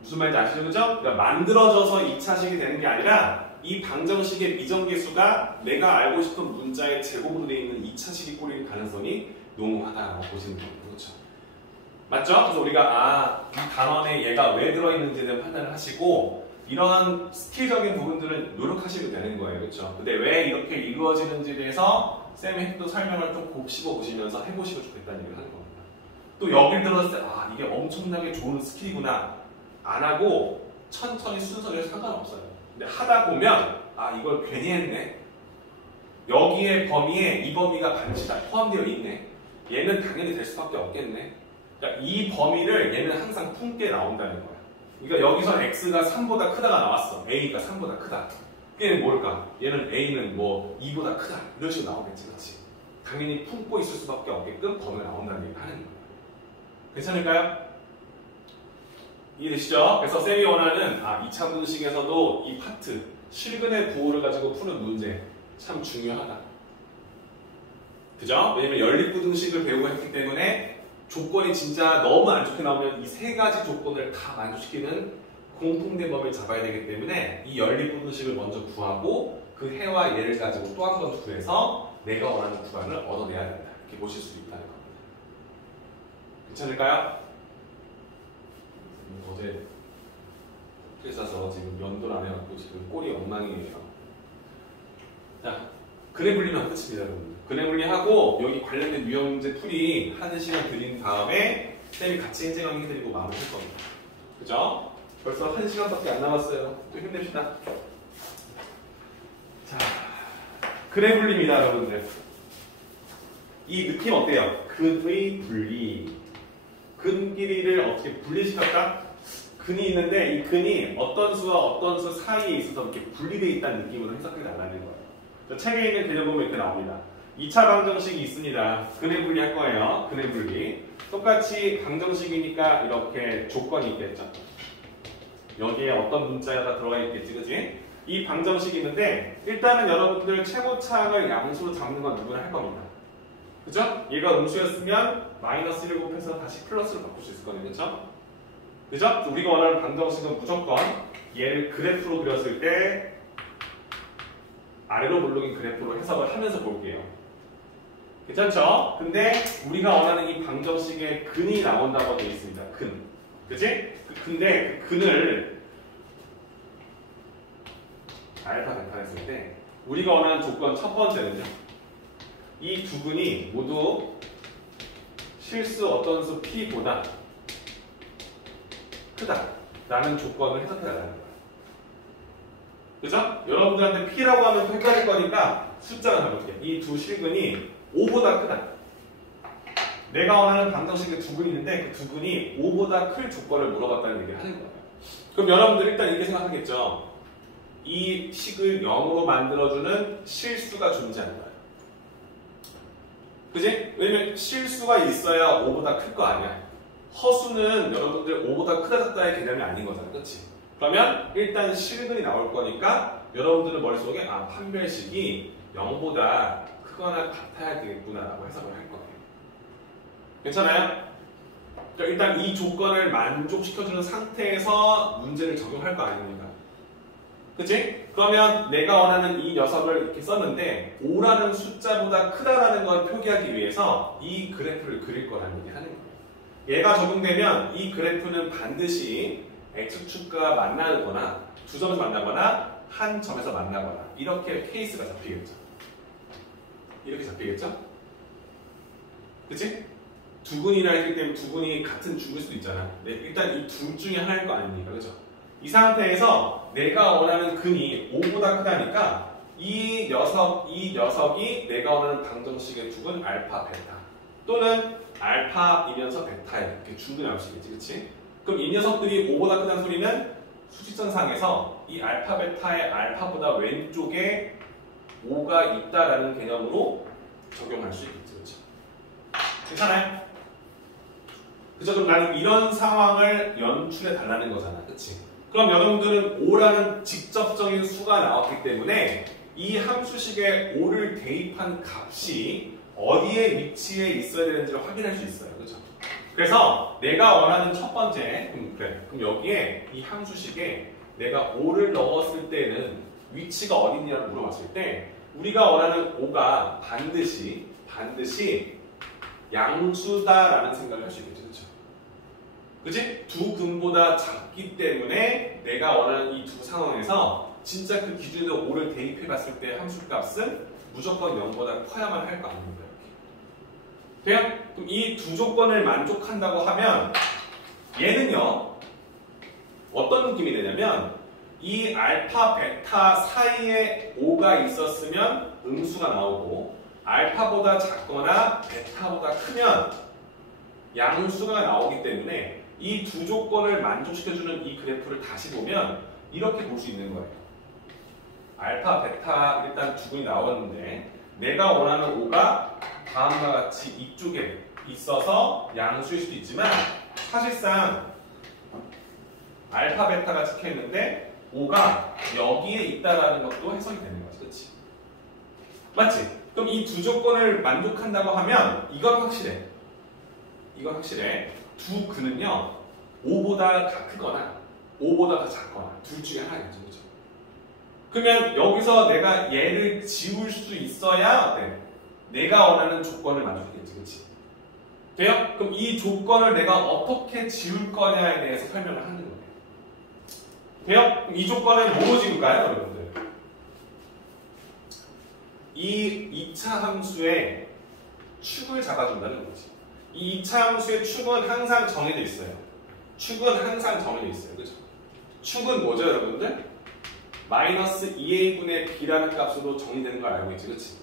무슨 말인지 아시죠? 그죠? 그러니까 만들어져서 2차식이 되는 게 아니라 이 방정식의 미정계수가 내가 알고 싶은 문자의 제곱으로 되어 있는 2차식이 꼬리는 가능성이 농후하다고 보시는 겁니다. 그렇죠? 맞죠? 그래서 우리가 이 단원에 얘가 왜 들어있는지에 대한 판단을 하시고 이러한 스킬적인 부분들은 노력하시면 되는 거예요. 그렇죠? 근데 왜 이렇게 이루어지는지에 대해서 쌤이 또 설명을 좀 곱씹어 보시면서 해보시면 좋겠다는 얘기를 하는 겁니다. 또 여길 들었을 때 이게 엄청나게 좋은 스킬이구나 안 하고 천천히 순서대로 상관없어요. 근데 하다 보면 이걸 괜히 했네. 여기에 범위에 이 범위가 반드시 다 포함되어 있네. 얘는 당연히 될 수밖에 없겠네. 그러니까 이 범위를 얘는 항상 품게 나온다는 거야. 그러니까 여기서 x가 3보다 크다가 나왔어. a가 3보다 크다. 얘는 뭘까? 얘는 a는 뭐 2보다 크다. 이런 식으로 나오겠지, 그렇지? 당연히 품고 있을 수밖에 없게끔 범위가 나온다는 얘기를 하는 거야. 괜찮을까요? 이해되시죠? 그래서 쌤이 원하는 2차 분식에서도 이 파트, 실근의 부호를 가지고 푸는 문제 참 중요하다. 그죠? 왜냐면 연립부등식을 배우고 했기 때문에 조건이 진짜 너무 안 좋게 나오면 이 세 가지 조건을 다 만족시키는 공통된 범위를 잡아야 되기 때문에 이 연립부등식을 먼저 구하고 그 해와 예를 가지고 또 한 번 구해서 내가 원하는 구간을 얻어내야 된다. 이렇게 보실 수 있다는 겁니다. 괜찮을까요? 어제 회사서 지금 연도를 안 해갖고 지금 꼴이 엉망이에요. 자, 그래블리면 끝입니다, 여러분. 그래블리하고 여기 관련된 유형 문제 풀이 하는 시간 드린 다음에 쌤이 같이 행정하기 해드리고 마무리 할 겁니다. 그죠? 벌써 1시간밖에 안 남았어요. 또 힘냅시다. 자, 그래블리입니다, 여러분들. 이 느낌 어때요? 근의 분리. 근 길이를 어떻게 분리시켰다? 근이 있는데 이 근이 어떤 수와 어떤 수 사이에 있어서 이렇게 분리되어 있다는 느낌으로 해석해 달라는 거예요. 책에 있는 개념 보면 이렇게 나옵니다. 2차 방정식이 있습니다. 근의 분리 할 거예요. 근의 분리. 똑같이 방정식이니까 이렇게 조건이 있겠죠. 여기에 어떤 문자가 들어가 있겠지, 그지? 이 방정식이 있는데 일단은 여러분들 최고차항을 양수로 잡는 건 누구나 할 겁니다. 그죠? 얘가 음수였으면 마이너스를 곱해서 다시 플러스로 바꿀 수 있을 거예요. 그죠? 그죠? 우리가 원하는 방정식은 무조건 얘를 그래프로 그렸을 때 아래로 물르긴 그래프로 해석을 하면서 볼게요. 괜찮죠? 근데 우리가 원하는 이 방정식에 근이 나온다고 되어 있습니다. 근. 그치? 근데 그 근을 알파 베타 했을 때 우리가 원하는 조건 첫 번째는요. 이 두 근이 모두 실수 어떤 수 P보다 크다 라는 조건을 해석해 달라는 거예요. 그죠? 여러분들한테 P라고 하면 또 헷갈릴 거니까 숫자가 잡을게. 이 두 실근이 5보다 크다. 내가 원하는 방정식의 두 근이 있는데 그 두 근이 5보다 클 조건을 물어봤다는 얘기를 하는 거예요. 그럼 여러분들 일단 이렇게 생각하겠죠. 이 식을 0으로 만들어주는 실수가 존재하는 거예요. 그지? 왜냐면 실수가 있어야 5보다 클 거 아니야. 허수는 여러분들 5보다 크다 작다의 개념이 아닌 거잖아. 그치? 그러면 일단 실근이 나올 거니까 여러분들은 머릿속에 판별식이 0보다 크거나 같아야 되겠구나 라고 해석을 할 거예요. 괜찮아요? 그러니까 일단 이 조건을 만족시켜주는 상태에서 문제를 적용할 거 아닙니까? 그치? 그러면 내가 원하는 이 녀석을 이렇게 썼는데 5라는 숫자보다 크다라는 걸 표기하기 위해서 이 그래프를 그릴 거라는 얘기 하는 거예요. 얘가 적용되면 이 그래프는 반드시 X축과 만나거나 두 점에서 만나거나 한 점에서 만나거나 이렇게 케이스가 잡히겠죠. 이렇게 잡히겠죠? 그치? 두 근이라 했기 때문에 두 근이 같은 중일 수도 있잖아. 네, 일단 이 둘 중에 하나일 거 아닙니까? 그죠? 이 상태에서 내가 원하는 근이 5보다 크다니까 이 녀석이 내가 원하는 방정식의 두 근 알파, 베타 또는 알파이면서 베타에 이렇게 중근이 나올 수 있겠지, 그치? 그럼 이 녀석들이 5보다 크다는 소리는 수직선상에서 이 알파, 베타의 알파보다 왼쪽에 5가 있다라는 개념으로 적용할 수 있겠지, 그치? 괜찮아요? 그죠? 그럼 나는 이런 상황을 연출해 달라는 거잖아, 그치? 그럼 여러분들은 5라는 직접적인 수가 나왔기 때문에 이 함수식에 5를 대입한 값이 어디에 위치해 있어야 되는지를 확인할 수 있어요. 그렇죠? 그래서 내가 원하는 첫 번째, 그럼 여기에 이 함수식에 내가 5를 넣었을 때는 위치가 어디 있냐고 물어봤을 때 우리가 원하는 5가 반드시 양수다라는 생각을 할 수 있겠죠. 그렇죠? 그치? 두 근보다 작기 때문에 내가 원하는 이 두 상황에서 진짜 그 기준에서 5를 대입해 봤을 때 함수값은 무조건 0보다 커야만 할 거 아닙니까? 이렇게. 돼요? 그럼 이 두 조건을 만족한다고 하면 얘는요 어떤 느낌이 되냐면 이 알파, 베타 사이에 5가 있었으면 음수가 나오고 알파보다 작거나 베타보다 크면 양수가 나오기 때문에 이 두 조건을 만족시켜주는 이 그래프를 다시 보면 이렇게 볼 수 있는 거예요. 알파, 베타 일단 두 근이 나왔는데 내가 원하는 5가 다음과 같이 이쪽에 있어서 양수일 수도 있지만 사실상 알파, 베타가 찍혀 있는데 5가 여기에 있다라는 것도 해석이 되는 거지, 그렇지? 맞지? 그럼 이 두 조건을 만족한다고 하면 이건 확실해. 이건 확실해. 두 근은요 5보다 다 크거나 5보다 더 작거나 둘 중에 하나겠죠, 그렇죠? 그러면 여기서 내가 얘를 지울 수 있어야 어때? 내가 원하는 조건을 만족하겠지, 그렇지? 돼요? 그럼 이 조건을 내가 어떻게 지울 거냐에 대해서 설명을 하는 거예요. 돼요? 그럼 이 조건을 뭐로 지울까요, 여러분들? 이 2차 함수의 축을 잡아준다는 거지. 이 2차 함수의 축은 항상 정해져 있어요. 축은 항상 정해져 있어요. 그죠? 축은 뭐죠, 여러분들? 마이너스 2a분의 b라는 값으로 정의되는 걸 알고 있지, 그치?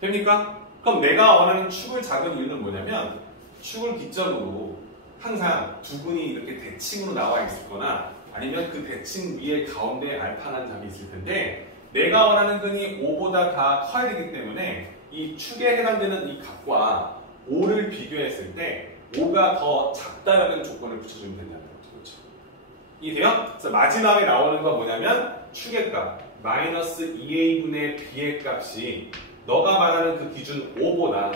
됩니까? 그럼 내가 원하는 축을 잡은 이유는 뭐냐면 축을 기점으로 항상 두 근이 이렇게 대칭으로 나와 있거나 아니면 그 대칭 위에 가운데 알파라는 답이 있을 텐데 내가 원하는 근이 5보다 다 커야 되기 때문에 이 축에 해당되는 이 값과 5를 비교했을 때 5가 더 작다라는 조건을 붙여주면 된다는 거죠. 그렇죠? 이해돼요? 그래서 마지막에 나오는 건 뭐냐면 축의 값 마이너스 2a분의 b의 값이 너가 말하는 그 기준 5보다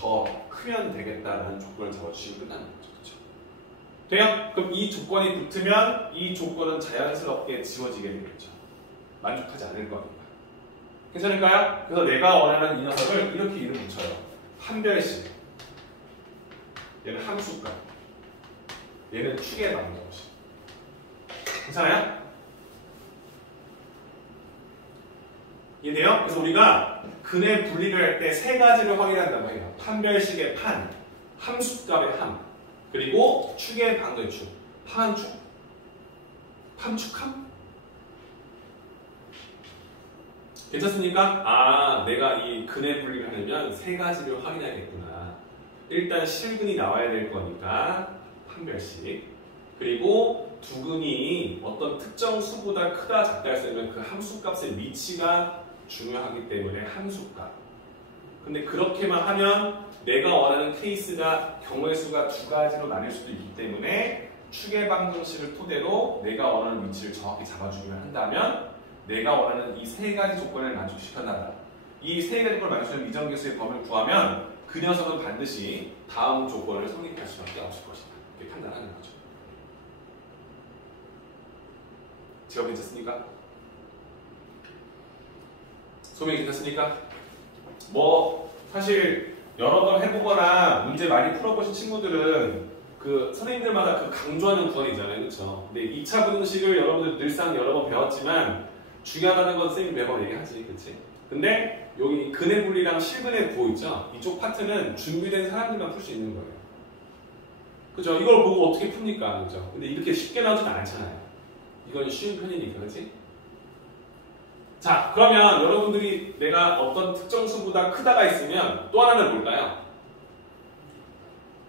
더 크면 되겠다라는 조건을 잡아주시면 끝나는 거죠. 그렇죠? 돼요? 그럼 이 조건이 붙으면 이 조건은 자연스럽게 지워지게 되겠죠. 만족하지 않을 겁니다. 괜찮을까요? 그래서 내가 원하는 이 녀석을 이렇게 이름 붙여요. 판별식. 얘는 함수값. 얘는 축의 방정식. 괜찮아요? 이해돼요? 그래서 우리가 근의 분리를 할 때 세 가지를 확인한다고 해요. 판별식의 판, 함수값의 함, 그리고 축의 방정식. 판축? 판축함? 괜찮습니까? 아, 내가 이 근의 분리를 하려면 세 가지를 확인해야겠구나. 일단 실근이 나와야 될 거니까 판별식. 그리고 두근이 어떤 특정 수보다 크다 작다 했으면 그 함수값의 위치가 중요하기 때문에 함수값. 근데 그렇게만 하면 내가 원하는 케이스가 경우의 수가 두 가지로 나뉠 수도 있기 때문에 추계 방정식을 토대로 내가 원하는 위치를 정확히 잡아주기만 한다면 내가 원하는 이 세 가지 조건을 만족시켜나가. 이 세 가지 조건을 만족시키는 미정계수의 범위를 구하면 그 녀석은 반드시 다음 조건을 성립할 수밖에 없을 것이다. 이렇게 판단하는 거죠. 제가 괜찮습니까? 소명이 괜찮습니까? 뭐 사실 여러 번 해보거나 문제 많이 풀어보신 친구들은 그 선생님들마다 그 강조하는 구원이 있잖아요, 그렇죠? 근데 2차 부등식을 여러분들 늘상 여러 번 배웠지만 중요하다는 건 선생님 매번 얘기하지, 그렇지? 근데 여기 근의 분리랑 실근의 부호 있죠? 이쪽 파트는 준비된 사람들만 풀 수 있는 거예요. 그죠? 이걸 보고 어떻게 풉니까, 그죠? 근데 이렇게 쉽게 나오지는 않잖아요. 이건 쉬운 편이니까, 그렇지? 자, 그러면 여러분들이 내가 어떤 특정 수보다 크다가 있으면 또 하나는 뭘까요?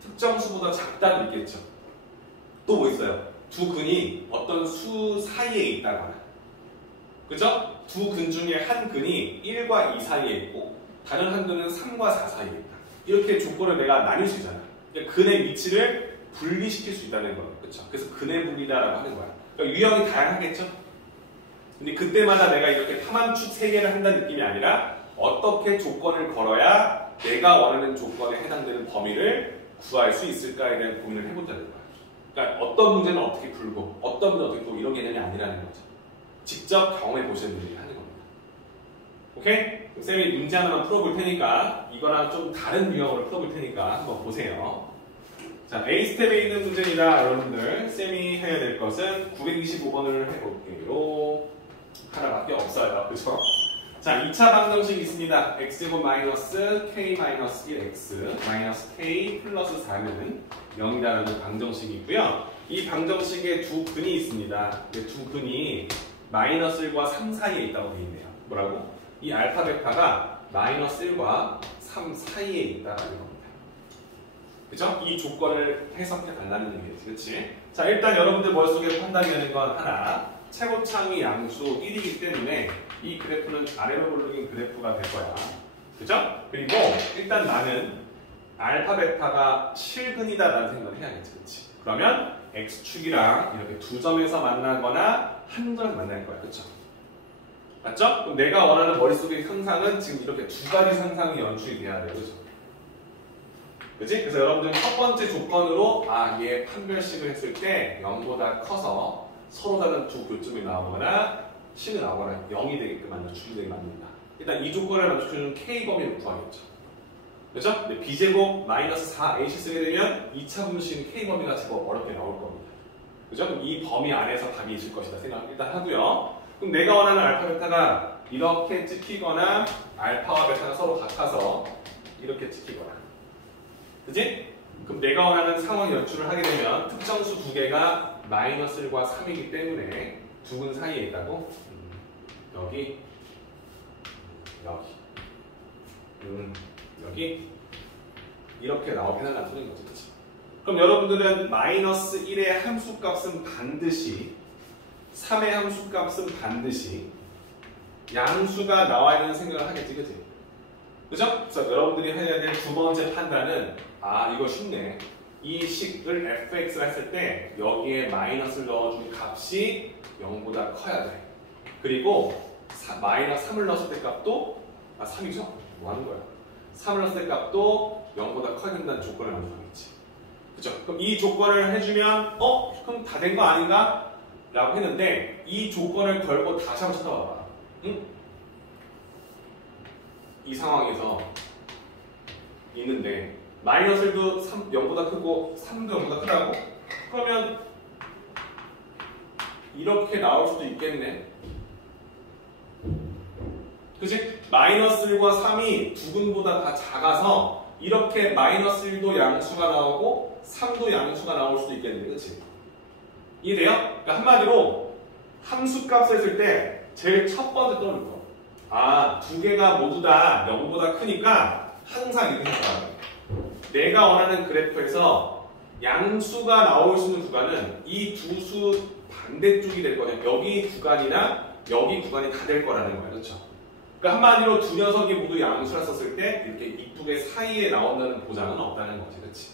특정 수보다 작다도 있겠죠. 또 뭐 있어요? 두 근이 어떤 수 사이에 있다거나, 그죠? 두 근 중에 한 근이 1과 2 사이에 있고 다른 한 근은 3과 4 사이에 있다. 이렇게 조건을 내가 나뉠 수 있잖아. 그러니까 근의 위치를 분리시킬 수 있다는 거예요. 그렇죠? 그래서 근의 분리다라고 하는 거야. 그러니까 유형이 다양하겠죠? 근데 그때마다 내가 이렇게 탐함축 3개를 한다는 느낌이 아니라 어떻게 조건을 걸어야 내가 원하는 조건에 해당되는 범위를 구할 수 있을까에 대한 고민을 해본다는 거야. 그러니까 어떤 문제는 어떻게 풀고 어떤 문제는 어떻게 풀고 이런 개념이 아니라는 거죠. 직접 경험해 보시는 분들이 하는 겁니다. 오케이? 그럼 쌤이 문제 하나만 풀어볼 테니까 이거랑 좀 다른 유형으로 풀어볼 테니까 한번 보세요. 자, A 스텝에 있는 문제입니다. 여러분들 쌤이 해야 될 것은 925번을 해볼게요. 하나밖에 없어요. 그죠? 자, 2차 방정식이 있습니다. x제곱 마이너스 k 마이너스 1x 마이너스 k 플러스 4는 0이라는 방정식이 있고요. 이 방정식에 두 근이 있습니다. 두 근이 마이너스 1과 3 사이에 있다고 되어 있네요. 뭐라고? 이 알파 베타가 마이너스 1과 3 사이에 있다는 겁니다. 그죠? 이 조건을 해석해 달라는 얘기겠지. 그치? 자, 일단 여러분들 머릿속에 판단이 되는 건 하나. 최고창이 양수 1이기 때문에 이 그래프는 아래로 오르는 그래프가 될 거야. 그죠? 그리고 일단 나는 알파 베타가 실근이다라는 생각을 해야겠지. 그치? 그러면 x축이랑 이렇게 두 점에서 만나거나 한 점에서 만날 거야. 그쵸? 맞죠? 그럼 내가 원하는 머릿속의 상상은 지금 이렇게 두 가지 상상이 연출이 돼야 돼요. 그죠? 그치? 그래서 여러분들 첫 번째 조건으로 얘 판별식을 했을 때 0보다 커서 서로 다른 두 교점이 나오거나 식이 나오거나 0이 되게끔 만든다. 준비되게 만든다. 일단 이 조건을 맞춰주는 k 범위를 구하겠죠. 그렇죠? b제곱 마이너스 4ac 쓰게 되면 2차 분식은 k 범위가 제법 어렵게 나올 겁니다. 그죠? 그럼 이 범위 안에서 답이 있을 것이다 생각 일단 하고요. 그럼 내가 원하는 알파 베타가 이렇게 찍히거나 알파와 베타가 서로 같아서 이렇게 찍히거나, 그지? 그럼 내가 원하는 상황 연출을 하게 되면 특정수 두 개가 마이너스 1과 3이기 때문에 두 근 사이에 있다고? 여기, 여기 이렇게 나오게 해달라는 소리인 거죠. 그치? 그럼 여러분들은 마이너스 1의 함수값은 반드시 3의 함수값은 반드시 양수가 나와야 되는 생각을 하겠지. 그치? 그죠? 그래서 여러분들이 해야 될 두 번째 판단은 이거 쉽네. 이 식을 fx를 했을 때 여기에 마이너스를 넣어준 값이 0보다 커야 돼. 그리고 마이너스 3을 넣었을 때 값도 3이죠? 뭐 하는 거야? 3을 넣었을 때 값도 0보다 커야 된다는 조건을 만족하겠지. 그죠? 그럼 이 조건을 해주면 그럼 다 된 거 아닌가? 라고 했는데 이 조건을 걸고 다시 한번 쳐다봐봐. 응? 이 상황에서 있는데 마이너스 1도 0보다 크고 3도 0보다 크다고? 그러면 이렇게 나올 수도 있겠네. 그치? 마이너스 1과 3이 두 근보다 다 작아서 이렇게 마이너스 1도 양수가 나오고 3도 양수가 나올 수도 있겠네. 그치? 이해돼요? 그러니까 한마디로 함수값을 했을 때 제일 첫 번째 떠오를 거. 두 개가 모두 다 0보다 크니까 항상 이렇게 생각하는 거예요. 내가 원하는 그래프에서 양수가 나올 수 있는 구간은 이 두 수 반대쪽이 될 거냐. 여기 구간이나 여기 구간이 다 될 거라는 거예요. 그렇죠? 그러니까 한마디로 두 녀석이 모두 양수라 썼을 때 이렇게 이쪽에 사이에 나온다는 보장은 없다는 거지. 그렇지?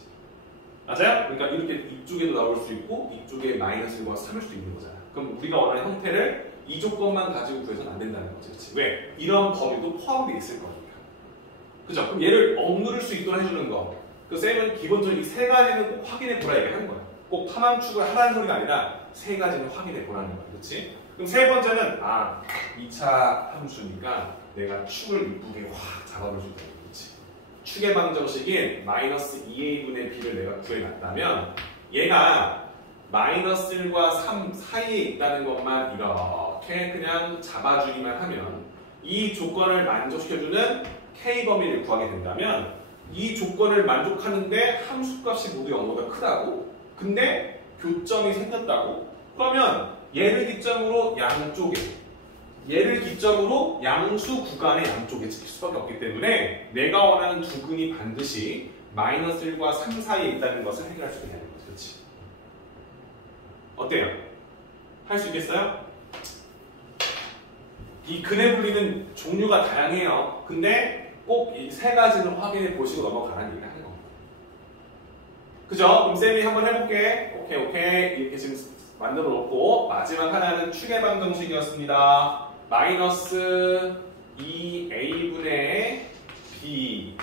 맞아요? 그러니까 이렇게 이쪽에도 나올 수 있고 이쪽에 마이너스 1과 3일 수도 있는 거잖아. 그럼 우리가 원하는 형태를 이 조건만 가지고 구해서는 안 된다는 거지. 그렇지? 왜? 이런 범위도 포함되어 있을 거니까. 그죠? 그럼 얘를 억누를 수 있도록 해주는 거. 그 쌤은 기본적으로 이 세 가지는 꼭 확인해 보라 얘기하는 거야. 꼭 탐함축을 하라는 소리가 아니라 세 가지는 확인해 보라는 거야. 그렇지? 그럼 세 번째는 2차 함수니까 내가 축을 이쁘게 확 잡아볼 수 있다. 그렇지? 축의 방정식인 마이너스 2a분의 b를 내가 구해놨다면 얘가 마이너스 1과 3 사이에 있다는 것만 이렇게 그냥 잡아주기만 하면 이 조건을 만족시켜주는 k 범위를 구하게 된다면 이 조건을 만족하는데 함수값이 모두 0보다 크다고? 근데 교점이 생겼다고? 그러면 얘를 기점으로 양쪽에 얘를 기점으로 양수 구간의 양쪽에 찍힐 수밖에 없기 때문에 내가 원하는 두 근이 반드시 마이너스 1과 3 사이에 있다는 것을 해결할 수 있는 거지. 그렇지? 어때요? 할 수 있겠어요? 이 근의 분리는 종류가 다양해요. 근데 꼭 이 세 가지는 확인해 보시고 넘어가라는 얘기를 하는 겁니다. 그죠? 그럼 쌤이 한번 해볼게. 오케이. 이렇게 지금 만들어 놓고 마지막 하나는 축의 방정식이었습니다. 마이너스 2a분의 b.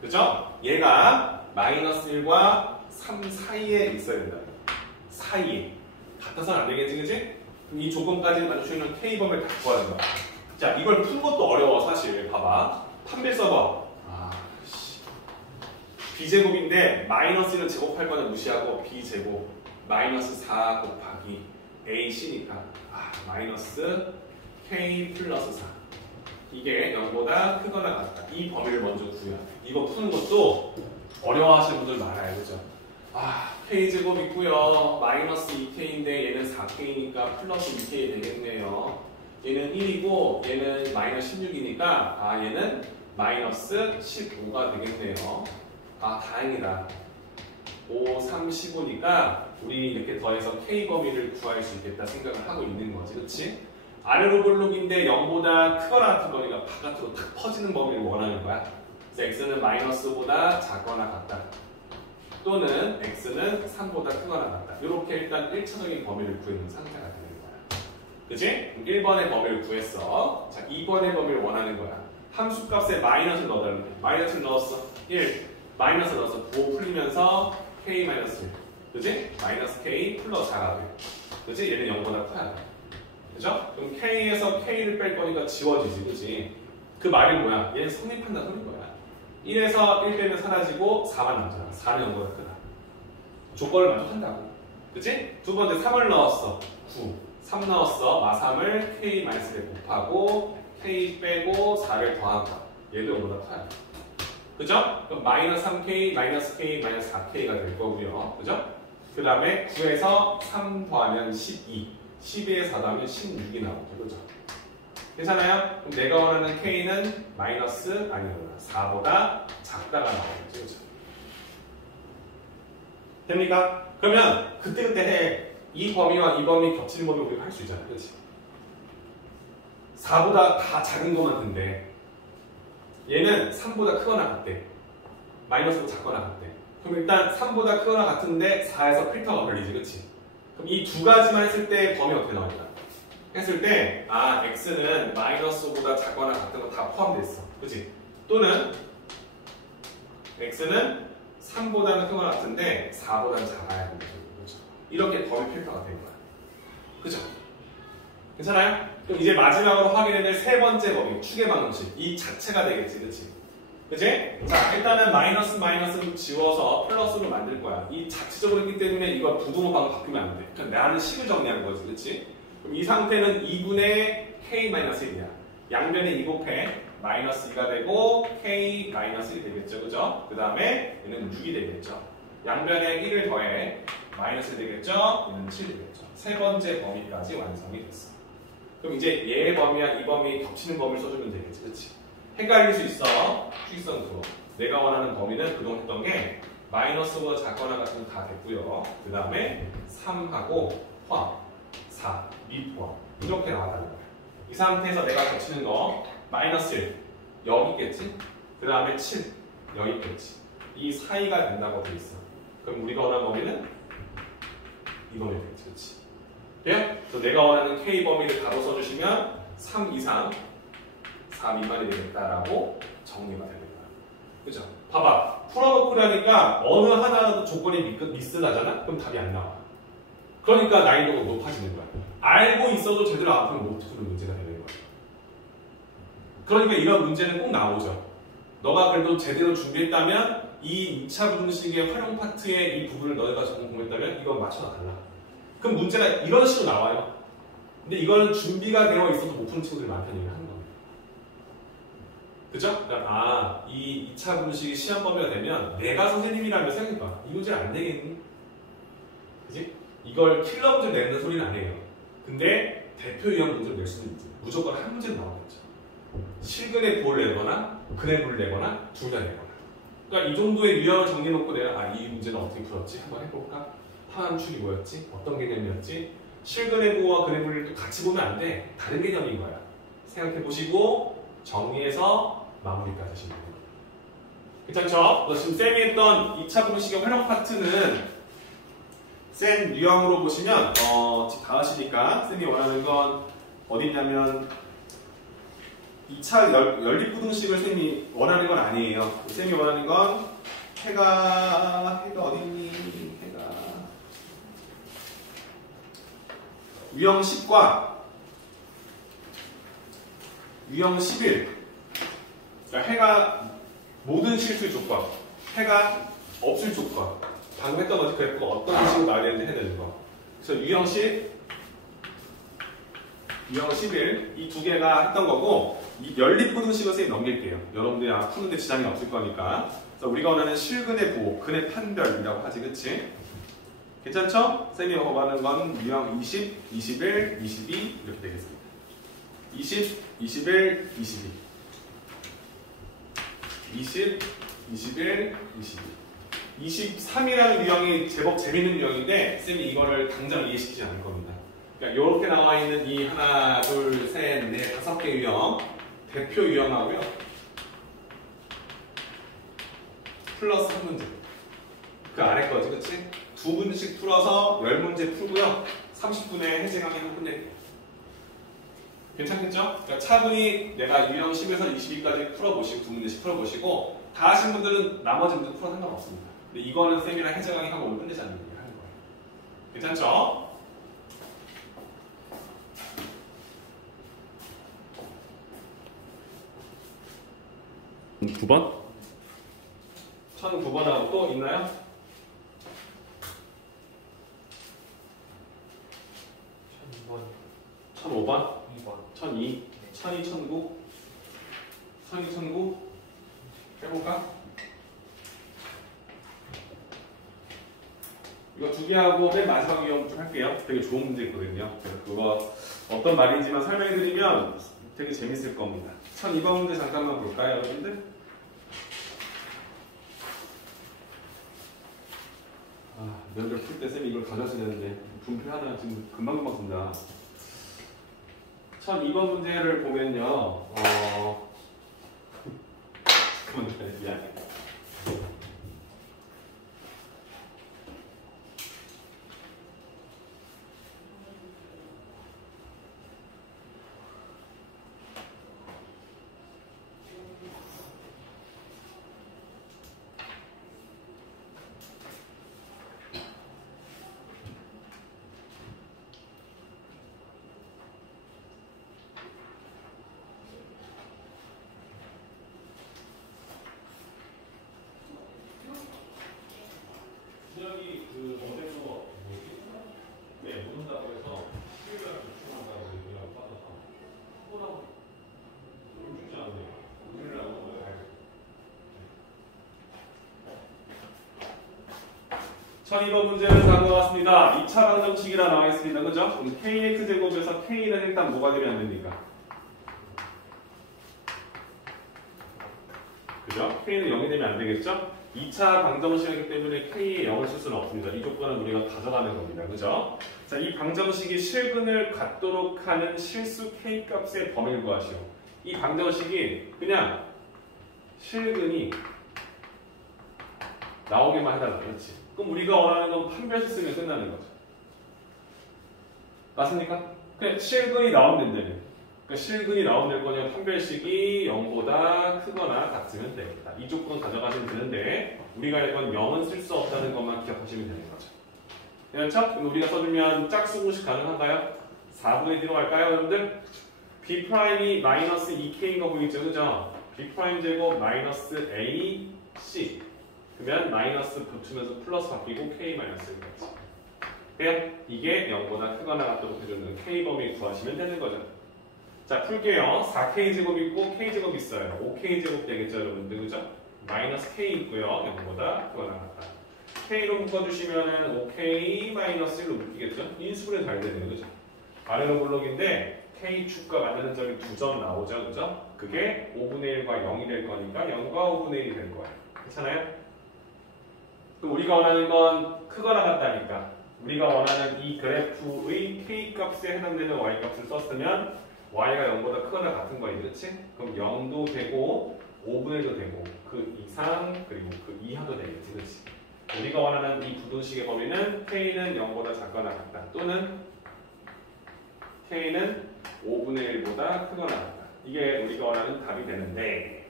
그죠? 얘가 마이너스 1과 3 사이에 있어야 된다. 사이에. 같아서는 안 되겠지, 그지? 그럼 이 조건까지 만족시키는 K범위를 다 구하는 거야. 자, 이걸 푸는 것도 어려워, 사실. 봐봐. 판별 서버. B제곱인데, 마이너스 1은 제곱할 거는 무시하고, B제곱. 마이너스 4 곱하기 AC니까. 마이너스 K 플러스 4. 이게 0보다 크거나 같다. 이 범위를 먼저 구해야 돼. 이거 푸는 것도 어려워하시는 분들 많아요. 그죠? K제곱 있고요. 마이너스 2K인데 얘는 4K니까 플러스 2K 되겠네요. 얘는 1이고 얘는 마이너스 16이니까 얘는 마이너스 15가 되겠네요. 다행이다. 5, 3, 15니까 우리 이렇게 더해서 K 범위를 구할 수 있겠다 생각을 하고 있는 거지. 그렇지? 아래로 볼록인데 0보다 크거나 같은 거니까 바깥으로 탁 퍼지는 범위를 원하는 거야. 그래서 x는 마이너스보다 작거나 같다. 또는 x는 3보다 크거나 같다. 이렇게 일단 1차적인 범위를 구해놓은 상태가 되는 거야. 그치? 1번의 범위를 구했어. 자, 2번의 범위를 원하는 거야. 함수값에 마이너스를 넣어달라는 거야. 마이너스를 넣었어. 1. 마이너스 넣어서 5 풀리면서 k 마이너스 1. 그치? 마이너스 k 플러스 4가 돼. 그치? 얘는 0보다 커야 돼. 그죠? 그럼 k에서 k를 뺄 거니까 지워지지. 그치? 그 말이 뭐야? 얘는 성립한다는 소린 거야. 1에서 1 빼면 사라지고 4만 남잖아. 4는 0보다 크다. 조건을 만족한다고. 그치? 두 번째 3을 넣었어. 9. 3 넣었어. 마3을 k-1 곱하고 k 빼고 4를 더한 거. 얘도 0보다 커야 돼. 그죠? 그럼 마이너스 3k, 마이너스 k, 마이너스 4k가 될 거고요. 그죠? 그 다음에 9에서 3 더하면 12. 12에 4 더하면 16이 나오죠. 그죠? 괜찮아요? 그럼 내가 원하는 k는 마이너스, 아니구나. 4보다 작다가 나오겠죠. 그죠? 됩니까? 그러면 그때그때 해. 이 범위와 이 범위 겹치는 범위 우리가 할 수 있잖아. 그렇지? 4보다 다 작은 것만 든대. 얘는 3보다 크거나 같대. 마이너스보다 작거나 같대. 그럼 일단 3보다 크거나 같은데 4에서 필터가 걸리지. 그치? 그럼 이 두 가지만 했을 때 범위 어떻게 나올까? 했을 때 x는 마이너스보다 작거나 같은 거 다 포함됐어. 그치? 또는 x는 3보다는 크거나 같은데 4보다는 작아야 된다. 그렇죠? 이렇게 범위 필터가 된 거야. 그죠? 괜찮아요? 그럼 이제 마지막으로 확인해야 될 세 번째 범위, 축의 방정식. 이 자체가 되겠지, 그치? 그치? 자, 일단은 마이너스를 지워서 플러스로 만들 거야. 이 자체적으로 있기 때문에 이거 부등호방 바뀌면 안 돼. 그러니까 나는 식을 정리하는 거지, 그치? 그럼 이 상태는 2분의 k-1이야. 양변에 2 곱해 마이너스 2가 되고 k-1이 되겠죠, 그죠? 그 다음에 얘는 6이 되겠죠. 양변에 1을 더해 마이너스 1 되겠죠? 얘는 7이 되겠죠. 세 번째 범위까지 완성이 됐어. 그럼 이제 얘의 범위와 이 범위 겹치는 범위를 써주면 되겠지, 그렇지? 헷갈릴 수 있어. 추익선 구로. 내가 원하는 범위는 그동안 했던 게 마이너스가 작거나 같으면 다 됐고요. 그 다음에 3하고 포함, 4, 미포함 이렇게 나와가는 거야. 이 상태에서 내가 겹치는 거 마이너스 1 여기 있겠지? 그 다음에 7 여기 있겠지? 이 사이가 된다고 돼 있어. 그럼 우리가 원하는 범위는 이 범위가 되겠지, 그렇지? 예? 그래서 내가 원하는 K 범위를 바로 써주시면 3 이상 4 미만이 되겠다라고 정리가 되는 거야. 그죠? 봐봐. 풀어놓고 나니까 어느 하나라도 조건이 미스나잖아? 그럼 답이 안 나와. 그러니까 난이도가 높아지는 거야. 알고 있어도 제대로 안 풀면 못 푸는 문제가 되는 거야. 그러니까 이런 문제는 꼭 나오죠. 너가 그래도 제대로 준비했다면 이 2차 분식의 활용 파트의 이 부분을 너희가 조금 공부했다면 이건 맞춰서 달라. 그럼 문제가 이런 식으로 나와요. 근데 이거는 준비가 되어 있어도 못 푸는 친구들이 많다는 얘기를 하는 겁니다. 그죠? 그러니까 이 2차 분식이 시험 범위가 되면 내가 선생님이라면 생각해봐. 이 문제 안 내겠니? 그지? 이걸 킬러 문제 내는 소리는 아니에요. 근데 대표 유형 문제를 낼 수는 있지. 무조건 한 문제는 나오겠죠. 실근의 부호를 내거나 근의 부를 내거나 둘 다 내거나. 그러니까 이 정도의 유형을 정리해놓고 내가 이 문제는 어떻게 풀었지? 한번 해볼까? 하한축이 뭐였지? 어떤 개념이었지? 실근의 부호와 근의 부를 또 같이 보면 안 돼. 다른 개념인 거야. 생각해보시고 정리해서 마무리까지 하시면 됩니다. 괜찮죠? 지금 쌤이 했던 2차 분식의 활용 파트는 쌤 유형으로 보시면 지금 다 하시니까 쌤이 원하는 건 어디 있냐면 2차 연립부등식을 쌤이 원하는 건 아니에요. 쌤이 원하는 건 해가 어디 있니? 해가 유형 10과 유형 11 그러니까 해가 모든 실수의 조건 해가 없을 조건 방금 했던 거지. 그래서 어떤 식으로 말해야 되는지 해야 되는 거. 그래서 유형 10 유형 11 이 두 개가 했던 거고 이 연립부등식을 쌤이 넘길게요. 여러분들이 푸는데 지장이 없을 거니까. 그래서 우리가 원하는 실근의 부호, 근의 판별이라고 하지, 그치? 괜찮죠? 쌤이 원하는 건 유형 20, 21, 22 이렇게 되겠습니다. 20, 21, 22 20, 21, 22 23이라는 유형이 제법 재밌는 유형인데 쌤이 이거를 당장 이해시키지 않을 겁니다. 그러니까 이렇게 나와 있는 이 하나, 둘, 셋, 넷, 5개 유형 대표 유형하고요. 플러스 한 문제. 그 아래 거지, 그치? 2문씩 풀어서 10문제 풀고요. 30분에 해제 강의 한 군데. 괜찮겠죠? 그러니까 차분히 내가 유형 10에서 22까지 풀어보시고 2문제씩 풀어보시고 다 하신 분들은 나머지 문제 풀어도 상관없습니다. 근데 이거는 쌤이랑 해제 강의 하고 오늘 끝내자는 얘기를 하는 거예요. 괜찮죠? 음, 9번? 1009번하고 또 있나요? 1005번? 2번 1002? 1002, 1009? 1002, 1009? 해볼까? 이거 두 개 하고 맨 마지막 유형 좀 할게요. 되게 좋은 문제 있거든요. 그래서 그거 어떤 말인지만 설명해드리면 되게 재밌을 겁니다. 1002번 문제 잠깐만 볼까요, 여러분들? 면접 풀 때 쌤이 이걸 가져왔어야 되는데 분표 하나 지금 금방금방 쓴다. 1002번 문제를 보면요. 잠깐만 미안해. 12번 문제를 가져왔습니다. 2차 방정식이라 나와 있습니다. 그죠? 그럼 kx제곱에서 k는 일단 뭐가 되면 안 됩니까? 그죠? k는 0이 되면 안 되겠죠? 2차 방정식이기 때문에 k에 0을 쓸 수는 없습니다. 이 조건은 우리가 가져가는 겁니다. 그죠? 자, 이 방정식이 실근을 갖도록 하는 실수 k 값의 범위를 구하시오. 이 방정식이 그냥 실근이 나오게만 해달라. 그렇지? 그럼 우리가 원하는 건 판별식 쓰면 끝나는 거죠. 맞습니까? 그냥 실근이 나오면 된다면. 그러니까 실근이 나오면 될 거냐 판별식이 0보다 크거나 같으면 됩니다. 이 조건 가져가시면 되는데 우리가 할 건 0은 쓸 수 없다는 것만 기억하시면 되는 거죠. 그렇죠? 그럼 우리가 써주면 짝수 공식 가능한가요? 4분의 D로 갈까요, 여러분들? B'이 마이너스 2K인 거 보이죠? 그죠? B' 제곱 마이너스 AC 그러면 마이너스 붙으면서 플러스 바뀌고 K 마이너스 이거지. 그래요? 이게 0보다 크거나 같도록 해주는 K범위 구하시면 되는 거죠. 자, 풀게요. 4K제곱 있고 K제곱 있어요. 5K제곱 되겠죠, 여러분들? 그죠? 마이너스 K 있고요. 0보다 크거나 같다. K로 묶어주시면은 5K 마이너스 1로 묶이겠죠? 인수분해 잘 되네요. 그죠? 아래로 블록인데 K축과 만드는 점이 2점 나오죠. 그죠? 그게 5분의 1과 0이 될 거니까 0과 5분의 1이 될 거예요. 괜찮아요? 그럼 우리가 원하는 건 크거나 같다니까. 우리가 원하는 이 그래프의 K 값에 해당되는 Y 값을 썼으면 Y가 0보다 크거나 같은 거예요. 그렇지? 그럼 0도 되고 5분의 1도 되고 그 이상 그리고 그 이하도 되겠지. 그렇지? 우리가 원하는 이 부등식의 범위는 K는 0보다 작거나 같다. 또는 K는 5분의 1보다 크거나 같다. 이게 우리가 원하는 답이 되는데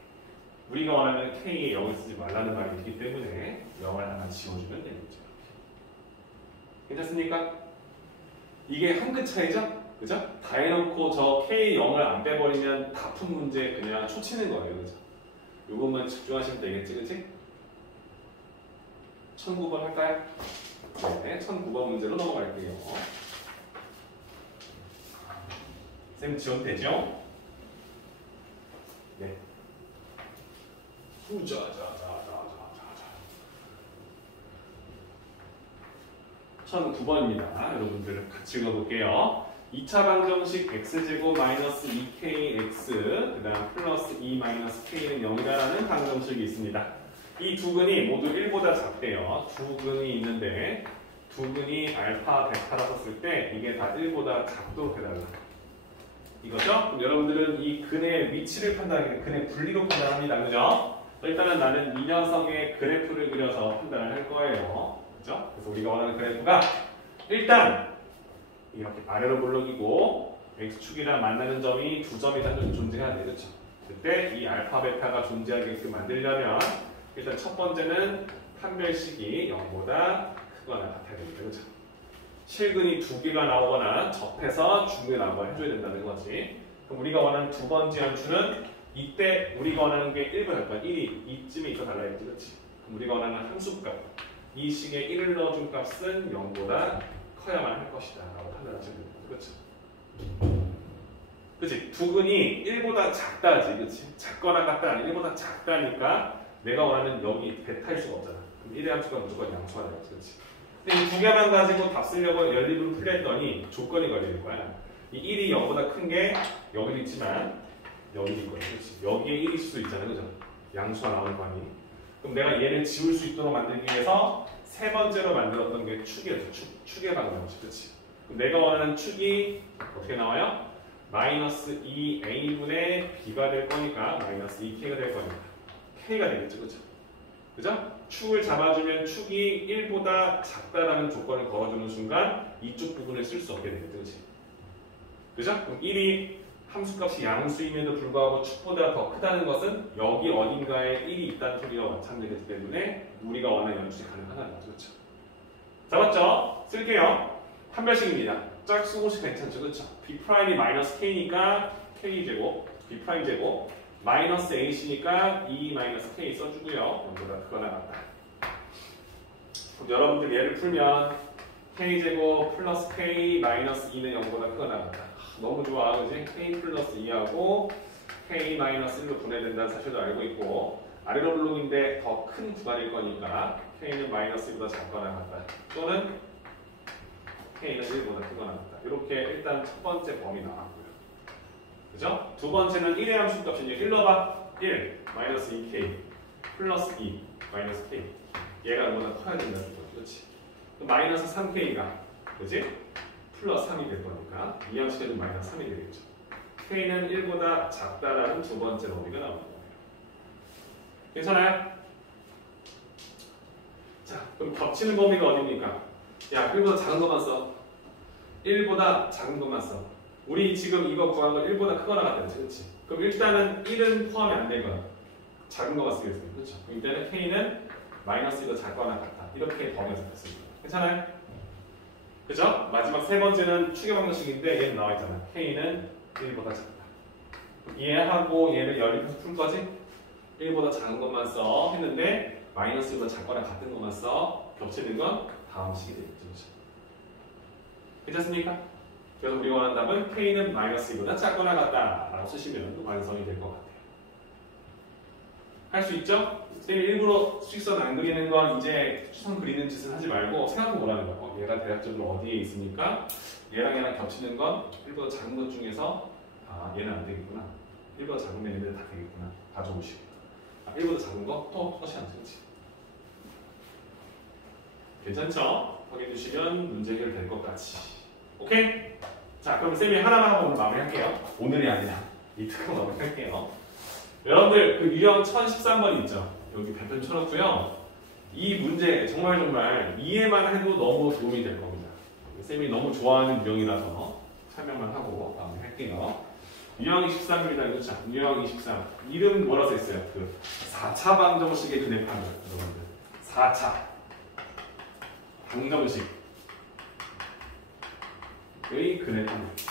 우리가 원하는 K에 0을 쓰지 말라는 말이 있기 때문에 0을 하나 지워주면 되겠죠. 괜찮습니까? 이게 한 끗 차이죠? 그죠? 다 해놓고 저 K 0을 안 빼버리면 다 푼 문제 그냥 초치는 거예요. 그죠? 요것만 집중하시면 되겠지, 그치? 1009번 할까요? 네, 1009번 문제로 넘어갈게요. 쌤 지원 되죠? 네. 후자자자자자자. 1009번입니다. 여러분들 같이 읽어볼게요. 2차 방정식 x제곱 마이너스 2kx 그 다음 플러스 2 마이너스 k는 0이라는 방정식이 있습니다. 이 두 근이 모두 1보다 작대요. 두 근이 있는데 두 근이 알파, 베타라 썼을 때 이게 다 1보다 작도록 해달라. 이거죠? 그럼 여러분들은 이 근의 위치를 판단하기, 근의 분리로 판단합니다. 그죠? 일단은 나는 이 녀석의 그래프를 그려서 판단을 할 거예요. 그죠? 그래서 우리가 원하는 그래프가 일단 이렇게 아래로 블록이고 x축이랑 만나는 점이 두 점이 단순히 존재해야 되겠죠. 그때 이 알파, 베타가 존재하게끔 만들려면 일단 첫 번째는 판별식이 0보다 크거나 같아야 됩니다. 그죠? 실근이 두 개가 나오거나 접해서 중요하다고 해줘야 된다는 거지. 그럼 우리가 원하는 두 번째 함수는 이때 우리가 원하는 게 1번 할 거야. 1이 이쯤에 있어 달라 했지. 그렇지? 그럼 우리가 원하는 함수값 이 식에 1을 넣어준 값은 0보다 커야만 할 것이다 라고 판단하시면 됩니다. 그렇죠? 그치? 두 근이 1보다 작다지. 그치? 작거나 같다 아니 1보다 작다니까 내가 원하는 여기 베타일 수가 없잖아. 그럼 1의 함수가 무조건 양수가 되겠지. 그치? 근데 이 두 개만 가지고 답 쓰려고 연립으로 풀렸더니 조건이 걸리는 거야. 이 1이 0보다 큰 게 여기 있지만 여기 있거든. 그렇지? 여기에 1이 있을 수 있잖아. 그죠? 양수가 나오는 거 아니? 그럼 내가 얘를 지울 수 있도록 만들기 위해서 세 번째로 만들었던 게 축이었죠. 축의 방정식. 그렇지? 그럼 내가 원하는 축이 어떻게 나와요? 마이너스 2a분의 b가 될 거니까 마이너스 2k가 될 거니까 k가 되겠죠. 그죠? 그죠? 축을 잡아주면 축이 1보다 작다라는 조건을 걸어주는 순간 이쪽 부분을 쓸 수 없게 되겠죠. 그치? 그죠? 그럼 1이 함수값이 양수임에도 불구하고 축보다 더 크다는 것은 여기 어딘가에 1이 있다는 소리와 마찬가지이기 때문에 우리가 원하는 연출이 가능하다는 거죠. 그렇죠? 잡았죠? 쓸게요. 판별식입니다. 짝수공식 괜찮죠? 그렇죠? B'이 마이너스 K니까 K제곱 B'제곱 마이너스 A시니까 2 마이너스 K 써주고요. 0보다 크거나 같다. 그럼 여러분들 얘를 풀면 K제곱 플러스 K 마이너스 2는 0보다 크거나 같다. 너무 좋아. 그지? K 플러스 2하고 K 마이너스 1로 분해된다는 사실도 알고 있고 아래로 블록인데 더 큰 구간일 거니까 K는 마이너스 1보다 작거나 같다. 또는 K는 1보다 크거나 같다. 이렇게 일단 첫 번째 범위 나왔고요. 그죠? 두 번째는 1의 함수 값이니 1넣어봐. 1 마이너스 2K 플러스 2 마이너스 K. 얘가 얼마나 커야 된다는 거지. 그렇지? 마이너스 3K가 그지? 플러스 3이 될 거니까 이 형식에도 마이너스 3이 되겠죠. K는 1보다 작다라는 두 번째 범위가 나옵니다. 괜찮아요? 자, 그럼 겹치는 범위가 어딥니까? 야, 1보다 작은 것만 써. 1보다 작은 것만 써. 우리 지금 이거 구한 건 1보다 크거나 같다. 그렇지? 그럼 일단은 1은 포함이 안 되거나 작은 거가 쓰겠습니다. 그렇죠? 그럼 이때는 K는 마이너스 1보다 작거나 같다. 이렇게 범위가 됐습니다. 괜찮아요? 그죠? 마지막 세 번째는 추계 방정식인데 얘는 나와 있잖아. K는 1보다 작다. 얘하고 얘를 연립해서 풀 거지? 1보다 작은 것만 써 했는데 마이너스 1보다 작거나 같은 것만 써. 겹치는 건 다음 식이 되겠죠. 괜찮습니까? 그래서 우리가 원하는 답은 K는 마이너스 2보다 작거나 같다 라고 쓰시면 완성이 될 것 같아요. 할 수 있죠? 쌤이 일부러 수직선 안 그리는 건 이제 수직선 그리는 짓은 하지 말고 생각해보라는 거예요. 얘가 대략적으로 어디에 있으니까 얘랑 겹치는 건 1보다 작은 것 중에서 아 얘는 안 되겠구나. 1보다 작으면 얘네들 다 되겠구나. 다 적으시고 1보다 작은 거 똑같이 안 되지. 괜찮죠? 확인해 주시면 문제 해결될 것 같이. 오케이? 자, 그럼 쌤이 하나만 하고 오늘 마무리할게요. 오늘이 아니라 이 특허 마무리할게요. 여러분들 그 유형 1013번 있죠? 여기 별표 쳐놓고요. 이 문제 정말 이해만 해도 너무 도움이 될 겁니다. 쌤이 너무 좋아하는 유형이라서 설명만 하고 마무리할게요. 유형 23입니다. 그렇죠? 유형 23. 이름 뭐라 써있어요? 그 4차 방정식의 근해파입니다. 여러분들. 4차 방정식의 근해파입니다.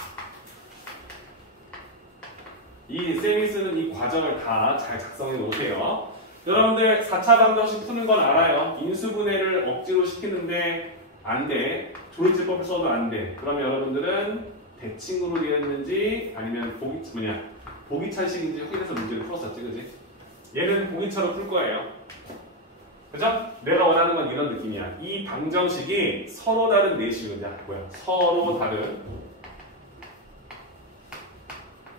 이 쌤이 쓰는 이 과정을 다 잘 작성해 놓으세요. 여러분들 4차 방정식 푸는 건 알아요. 인수분해를 억지로 시키는데 안 돼. 조리제법을 써도 안 돼. 그러면 여러분들은 대칭으로 이해했는지 아니면 보기차식인지 확인해서 문제를 풀었었지, 그지? 얘는 보기차로 풀 거예요. 그죠? 내가 원하는 건 이런 느낌이야. 이 방정식이 서로 다른 내시그냐? 뭐야? 서로 다른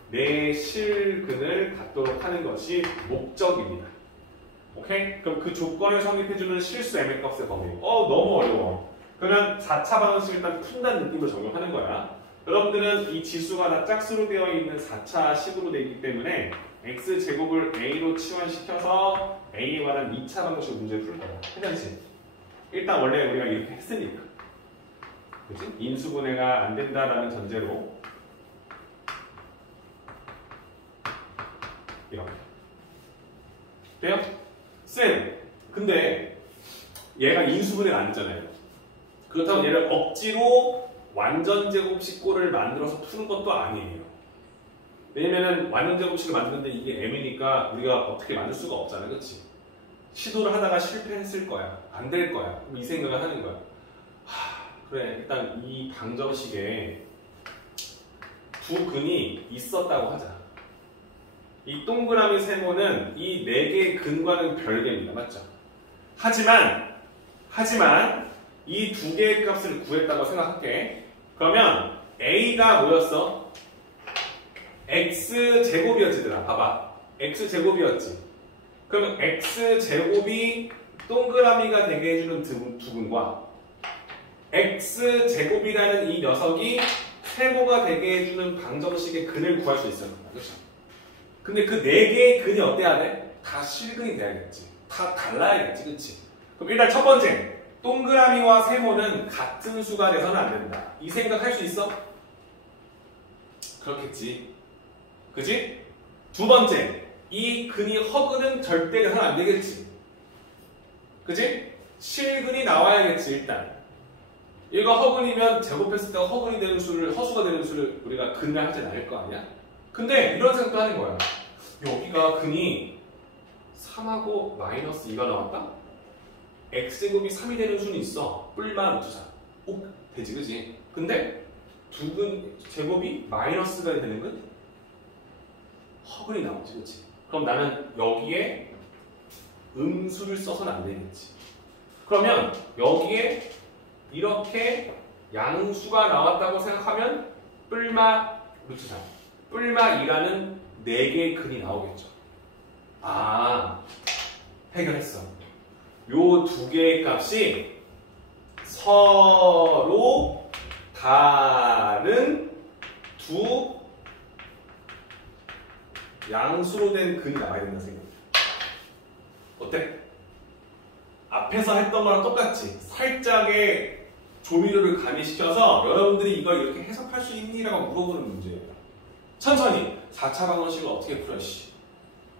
내실근을 갖도록 하는 것이 목적입니다. 오케이? 그럼 그 조건을 성립해주는 실수 mx값의 범위. 너무 어려워. 그러면 4차 방정식을 일단 푼다는 느낌으로 적용하는 거야. 여러분들은 이 지수가 다 짝수로 되어 있는 4차 식으로 되어 있기 때문에 x제곱을 a로 치환시켜서 a에 관한 2차 방정식 문제를 풀 거야. 괜찮지? 일단 원래 우리가 이렇게 했으니까. 그치? 인수분해가 안 된다라는 전제로 이렇게. 돼요? 쌤, 근데 얘가 인수분해가 안 됐잖아요. 그렇다면 얘를 억지로 완전제곱식꼴을 만들어서 푸는 것도 아니에요. 왜냐면은 완전제곱식을 만드는데 이게 M이니까 우리가 어떻게 만들 수가 없잖아요. 그렇지? 시도를 하다가 실패했을 거야. 안 될 거야. 그럼 이 생각을 하는 거야. 그래, 일단 이 방정식에 두 근이 있었다고 하자. 이 동그라미 세모는 이 4개의 근과는 별개입니다. 맞죠? 하지만 이 2개의 값을 구했다고 생각할게. 그러면 A가 뭐였어? X제곱이었지더라. 봐봐. X제곱이었지. 그럼 X제곱이 동그라미가 되게 해주는 두 근과 X제곱이라는 이 녀석이 세모가 되게 해주는 방정식의 근을 구할 수 있어요. 그렇죠? 근데 그 4개의 근이 어때야 돼? 다 실근이 돼야겠지. 다 달라야겠지. 그치? 그럼 일단 첫 번째, 동그라미와 세모는 같은 수가 돼서는 안 된다. 이 생각 할 수 있어? 그렇겠지. 그지? 두 번째, 이 근이 허근은 절대 돼서는 안 되겠지. 그지? 실근이 나와야겠지, 일단. 얘가 허근이면 제곱했을 때 허근이 되는 수를, 허수가 되는 수를 우리가 근을 하진 않을 거 아니야? 근데 이런 생각도 하는 거야. 여기가 근이 3하고 마이너스 2가 나왔다? x제곱이 3이 되는 수는 있어. 뿔만 두자. 오, 되지, 그지? 근데 두 근 제곱이 마이너스가 되는 건 허근이 나오지, 그치? 그럼 나는 여기에 음수를 써서는 안 되겠지. 그러면 여기에 이렇게 양수가 나왔다고 생각하면 뿔마 루트 3, 뿔마 2라는 4개의 근이 나오겠죠. 아, 해결했어. 요 2개의 값이 서로 다른 두 양수로 된 근이 나와야 된다 생각해. 어때? 앞에서 했던 거랑 똑같지? 살짝의 조미료를 가미시켜서 여러분들이 이걸 이렇게 해석할 수 있니? 라고 물어보는 문제예요. 천천히 4차 방정식을 어떻게 풀어?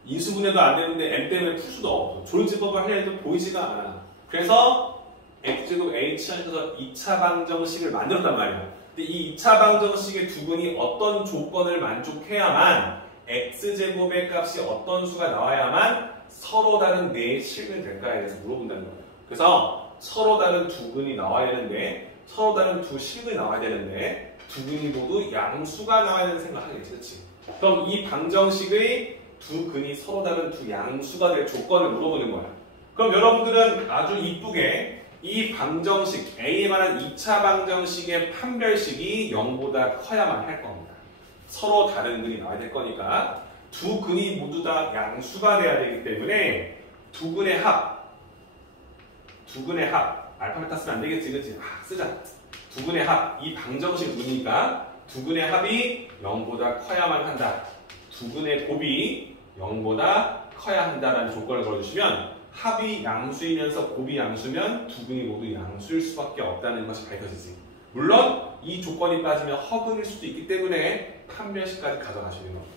인수분해도 안 되는데 m 때문에 풀 수도 없고 조율제법을 하려 해도 보이지가 않아. 그래서 x제곱 h 안에서 2차 방정식을 만들었단 말이야. 근데 이 2차 방정식의 두 근이 어떤 조건을 만족해야만 x제곱의 값이 어떤 수가 나와야만 서로 다른 네 실근이 될까에 대해서 물어본다는 거예요. 그래서 서로 다른 두 근이 나와야 되는데 서로 다른 두 실근이 나와야 되는데 두 근이 모두 양수가 나와야 되는 생각을 하겠지. 그렇지? 그럼 이 방정식의 두 근이 서로 다른 두 양수가 될 조건을 물어보는 거야. 그럼 여러분들은 아주 이쁘게 이 방정식 A에 관한 2차 방정식의 판별식이 0보다 커야만 할 겁니다. 서로 다른 근이 나와야 될 거니까 두 근이 모두 다 양수가 돼야 되기 때문에 두 근의 합 알파벳 쓰면 안 되겠지, 그치? 쓰자. 두 근의 합, 이 방정식 문이니까 두 근의 합이 0보다 커야만 한다. 두 근의 곱이 0보다 커야 한다라는 조건을 걸어주시면 합이 양수이면서 곱이 양수면 두 근이 모두 양수일 수밖에 없다는 것이 밝혀지지. 물론 이 조건이 빠지면 허근일 수도 있기 때문에 판별식까지 가져가시는 겁니다.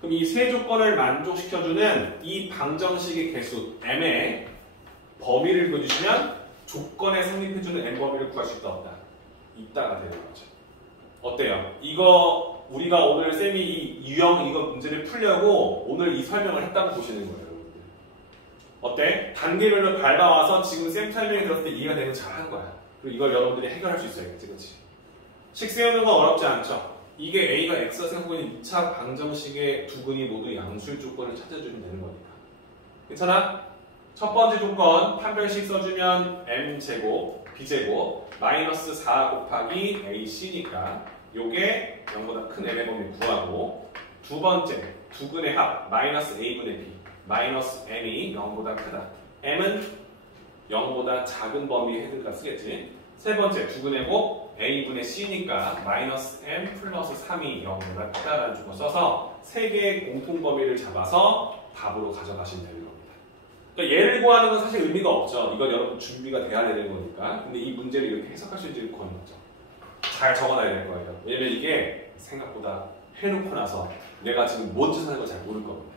그럼 이 세 조건을 만족시켜주는 이 방정식의 개수 m의 범위를 그려주시면 조건에 성립해주는 m 범위를 구할 수 있다 없다? 있다가 되는 거죠. 어때요? 이거 우리가 오늘 쌤이 이 유형 이거 문제를 풀려고 오늘 이 설명을 했다고 보시는 거예요. 여러분들. 어때? 단계별로 밟아와서 지금 쌤 설명이 들었을 때 이해가 되면 잘한 거야. 그리고 이걸 여러분들이 해결할 수 있어야겠지, 그치? 식 세우는 건 어렵지 않죠? 이게 A가 X가 생각하고 있는 2차 방정식의 두 근이 모두 양수일 조건을 찾아주면 되는 거니까. 괜찮아? 첫 번째 조건, 판별식 써주면 m제곱, b제곱, 마이너스 4 곱하기 ac니까 요게 0보다 큰 m의 범위 구하고 두 번째, 두 근의 합, 마이너스 a분의 b, 마이너스 m이 0보다 크다. m은 0보다 작은 범위의 헤드가 쓰겠지. 세 번째, 두 근의 곱, a분의 c니까 마이너스 m 플러스 3이 0보다 크다라는 조건 써서 세 개의 공통 범위를 잡아서 답으로 가져가시면 되는 겁니다. 그러니까 얘를 구하는 건 사실 의미가 없죠. 이건 여러분 준비가 돼야 되는 거니까. 근데 이 문제를 이렇게 해석할 수 있는지 구하는 거죠. 잘 적어놔야 될 거예요. 왜냐면 이게 생각보다 해놓고 나서 내가 지금 뭔 짓을 하는 걸 잘 모를 겁니다.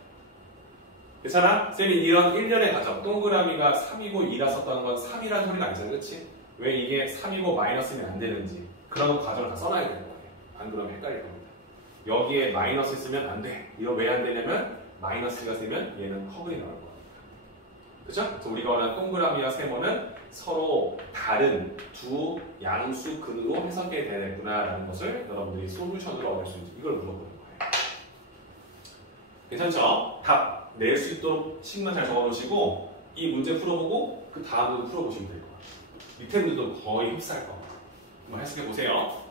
괜찮아? 쌤이 이런 1년의 과정, 동그라미가 3이고 2라 썼다는 건 3이라는 소리가 아니잖아, 그치? 왜 이게 3이고 마이너스면 안 되는지 그런 과정을 다 써놔야 되는 거예요. 안 그러면 헷갈릴 겁니다. 여기에 마이너스 있으면 안 돼. 이거 왜 안 되냐면 마이너스가 되면 얘는 허근이 나올 거예요. 그죠? 그래서 우리가 원하는 동그라미와 세모는 서로 다른 두 양수 근으로 해석해야 되겠구나라는 것을 여러분들이 솔루션으로 얻을 수 있는지 이걸 물어보는 거예요. 괜찮죠? 답 낼 수 있도록 식만 잘 적어놓으시고 이 문제 풀어보고 그 다음으로 풀어보시면 될 거예요. 밑에 문제도 거의 흡사할 겁니다. 한번 해석해 보세요.